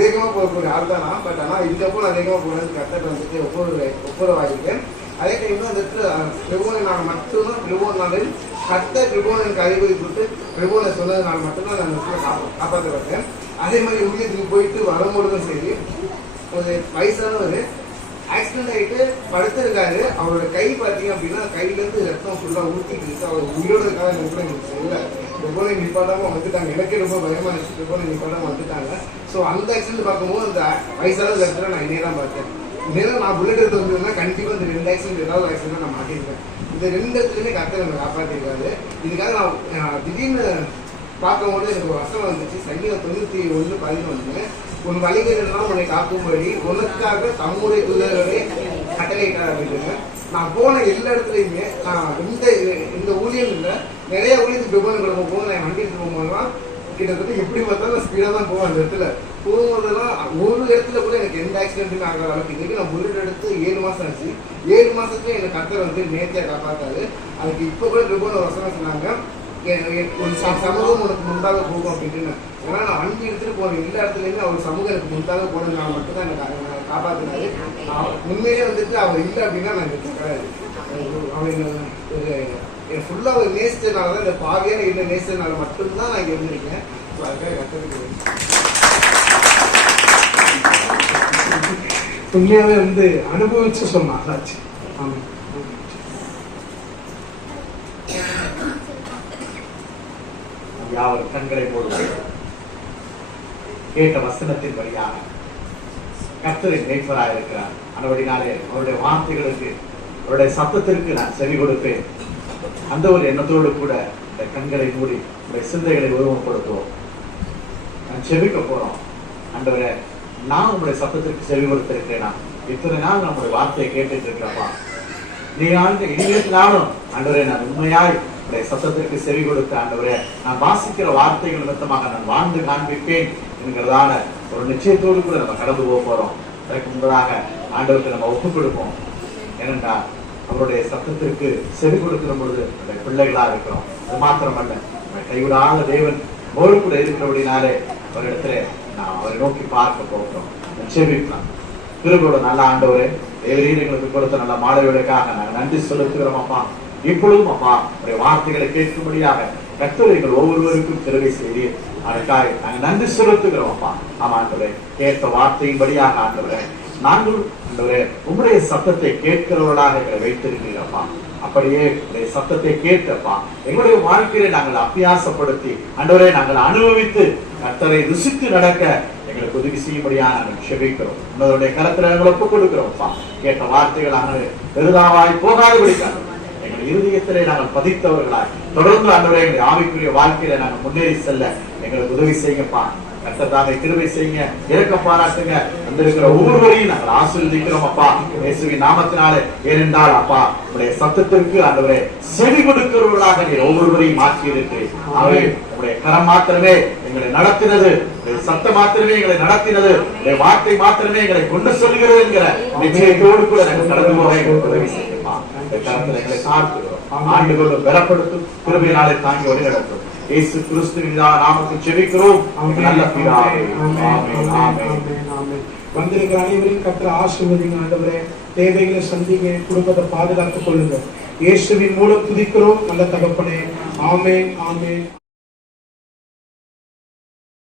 வேகமாக போகக்கூடிய ஆள் தான் நான். பட் ஆனால் இதுக்கப்புறம் நான் வேகமாக போகிறது கரெக்டாக ஒப்புரவாயிருக்கேன். அதே டைம் அந்த இடத்துல பிரபோனை நான் மட்டும்தான் பிரபோனால பிரபோனுக்கு அறிவுரை கொடுத்து பிரபோனை சொன்னதுனால மட்டும்தான் நான் அந்த இடத்துல காப்பாற்றப்பட்டேன். அதே மாதிரி ஊழியத்துக்கு போயிட்டு வரும்பொழுதும் சரி, ஒரு வயசானவர் ஆக்சிடென்ட் ஆகிட்டு படுத்திருக்காரு. அவரோட கை பார்த்தீங்க அப்படின்னா கையிலேருந்து ரத்தம் ஃபுல்லாக ஊற்றிட்டு இருக்கு. அவர் உயிரோடதுக்காக எனக்கு எனக்கு தெரியல. பிரபோனை நிப்பாட்டாமல் வந்துட்டாங்க. எனக்கே ரொம்ப பயமாக இருந்துச்சு. பிரபோனை நிப்பாட்டாமல் வந்துட்டாங்க. ஸோ அந்த ஆக்சிடென்ட் பார்க்கும்போது அந்த வயசான இடத்துல நான் என்னையே தான் பார்த்தேன். இதெல்லாம் நான் புல்லட் எடுத்து வந்ததுன்னா கண்டிப்பாக இந்த 2 ஆக்சிடென்ட் ஏதாவது ஆக்சிடென்ட் நான் மாட்டிருக்கேன். இந்த 2 இடத்துலையுமே கரெக்டாக நம்ம காப்பாற்றிருக்காரு. இதுக்காக நான் திடீர்னு பார்க்கும்போது எனக்கு ஒரு வசனம் வந்துச்சு. சங்கீதம் 91:11 உன் வழிகளெல்லாம் உன்னை காக்கும்படி உனக்காக தம்முடைய தூதர்களை கட்டளையிட்டார் அப்படின்னு. நான் போன எல்லா இடத்துலையுமே நான் இந்த ஊழியம் இல்லை, நிறைய ஊழியத்துக்கு விபத்து கிடக்கும் போது நான் வண்டி எடுத்து போகும்போதுலாம் கிட்டத்தட்ட எப்படி பார்த்தாலும் ஸ்பீடாக தான் போவேன். அந்த இடத்துல போகும்போதெல்லாம் ஒரு இடத்துல கூட எனக்கு எந்த ஆக்சிடென்ட்டுமே ஆகாத அளவுக்கு இன்னைக்கு நான் புல்லட் எடுத்து 7 மாதம் ஆச்சு. 7 மாதத்துல எனக்கு கர்த்தர் நேர்த்தியாக காப்பாற்றாரு. அதுக்கு இப்போ கூட விபத்து ஒரு வசனம் சொன்னாங்க, ஒரு சமூகம் உனக்கு முன்பாக போகும் அப்படின்னு. ஏன்னா நான் வண்டி எடுத்துட்டு போன எல்லா இடத்துலையுமே அவர் சமூகம் எனக்கு முன்பாக போனதுனால மட்டும்தான் எனக்கு காப்பாற்றினாரு. உண்மையிலே அவர் இல்லை அப்படின்னா நான் எனக்கு கிடையாது. அவர் ஃபுல்லாக அவர் நேசிச்சதுனால தான், இந்த பாவியான இல்லை நேசிச்சதுனால மட்டும்தான் நான் இங்கே இருந்திருக்கேன். ஸோ அதுக்காக கற்றுக்கிட்டு உண்மையாவே அனுபவிச்சு சொன்னா ஆச்சு. ஆமா, யாவர் கண்களை மூடுவார். கேட்ட வசனத்தின் வழியாக கர்த்தரின் மேய்ப்பராக இருக்கிறார். அந்தபடினாலே அவருடைய வார்த்தைகளுக்கு, அவருடைய சத்தத்திற்கு நான் செவி கொடுப்பேன். அந்த ஒரு எண்ணத்தோடு கூட இந்த கண்களை மூடி இந்த சிந்தைகளை உருவப்படுத்துவோம். நான் செவிக்க போறோம். ஆண்டவரே, நான் உங்களுடைய சத்தத்திற்கு செவி கொடுத்திருக்கிறேனா? இத்தனை நாள் நம்முடைய வார்த்தையை கேட்டுட்டு இருக்கிறப்பா, நீ இனியத்தினாலும் ஆண்டவரே நான் உண்மையாய் உடைய சத்தத்திற்கு செவி கொடுத்த ஆண்டவரே, நான் வாசிக்கிற வார்த்தைகள் நிமித்தமாக நான் வாழ்ந்து காண்பிப்பேன் என்கிறதான ஒரு நிச்சயத்தோடு கூட நம்ம கடந்து போக போறோம். அதற்கு முன்பதாக ஆண்டவருக்கு நம்ம ஒப்புக் கொடுப்போம். ஏனென்றால் அவருடைய சத்தத்திற்கு செவி கொடுக்கிற பொழுது நம்முடைய பிள்ளைகளா இருக்கிறோம். அது மாத்திரமல்ல, கைவிடாத தேவன் ஓடு கூட இருக்கிறபடினாலே அவரிடத்துல நான் அவரை நோக்கி பார்க்க போகிறோம். செவிக்கலாம். திருப்போட நல்ல ஆண்டவரே, எங்களுக்கு கொடுத்த நல்ல மாணவர்களுக்காக நாங்கள் நன்றி செலுத்துகிறோம் அப்பா. இப்பொழுதும் அப்பா உடைய வார்த்தைகளை கேட்கும்படியாக கர்த்தர்கள் ஒவ்வொருவருக்கும் கிருபை செய்து அதற்காக நாங்கள் நன்றி செலுத்துகிறோம் அப்பா. ஆமா ஆண்டவரே, கேட்ட வார்த்தையின்படியாக ஆண்டவரே நாங்கள் ஆண்டவரே உம்முடைய சத்தத்தை கேட்கிறவர்களாக எங்களை வைத்திருக்கிறீரப்பா. அப்படியே உடைய சத்தத்தை கேட்டப்பா எங்களுடைய வாழ்க்கையை நாங்கள் அபியாசப்படுத்தி ஆண்டவரே நாங்கள் அனுபவித்து கர்த்தரை ருசித்து நடக்க எங்களுக்கு உதவி செய்யும்படியா நாங்கள் செபிக்கிறோம். உங்களுடைய கரத்துல நாங்கள் ஒப்புக் கொடுக்கிறோம்ப்பா. கேட்ட வார்த்தைகள் நாங்கள் பெரிதாவாய் போகாதபடிக்காக எங்கள் இருதயத்திலே நாங்கள் பதித்தவர்களாய் தொடர்ந்து ஆண்டவரே எங்களுடைய ஆவிக்குரிய வாழ்க்கையில நாங்கள் முன்னேறி செல்ல எங்களுக்கு உதவி செய்யுங்கப்பா. கர்த்தர் கிருபை செய்யுங்க, இரக்க பாராட்டுங்க. வந்திருக்கிற ஒவ்வொருவரையும் நாங்கள் ஆசீர்வதிக்கிறோம் அப்பா இயேசுவின் நாமத்தினாலே. ஏனென்றால் அப்பா உடைய சத்தத்திற்கு ஆண்டவரே செவி கொடுக்கிறவர்களாக நீர் ஒவ்வொருவரையும் மாற்றி இருக்கிறீர். ஆகவே உடைய கரம் மாத்திரமே எங்களை நடத்தினது, சத்தம் மாத்திரமே எங்களை நடத்தினது, வார்த்தை மாத்திரமே எங்களை கொண்டு செல்கிறது என்கிற நிச்சயத்தோடு கூட நாங்கள் கடந்து போக எங்களுக்கு உதவி செய்யுமா. கரத்தில் எங்களை சார்த்துகிறோம். ஆண்டுகளோடு பலப்படுத்தும் கிருபையினாலே தாங்கி வழி நடத்தும். இயேசு கிறிஸ்துவின் நாமத்தில் ஜெபிக்கிறோம் நல்ல பிதாவே. ஆமென், ஆமென். வந்திருக்கிற அனைவரையும் கர்த்தர் ஆசீர்வதிங்க ஆண்டவரே. தேவைகளை சந்திங்க, குடும்பத்தை பாதுகாத்துக் கொள்ளுங்க. இயேசுவின் மூலம் துதிக்கிறோம் நல்ல தகப்பனே. ஆமென், ஆமென்.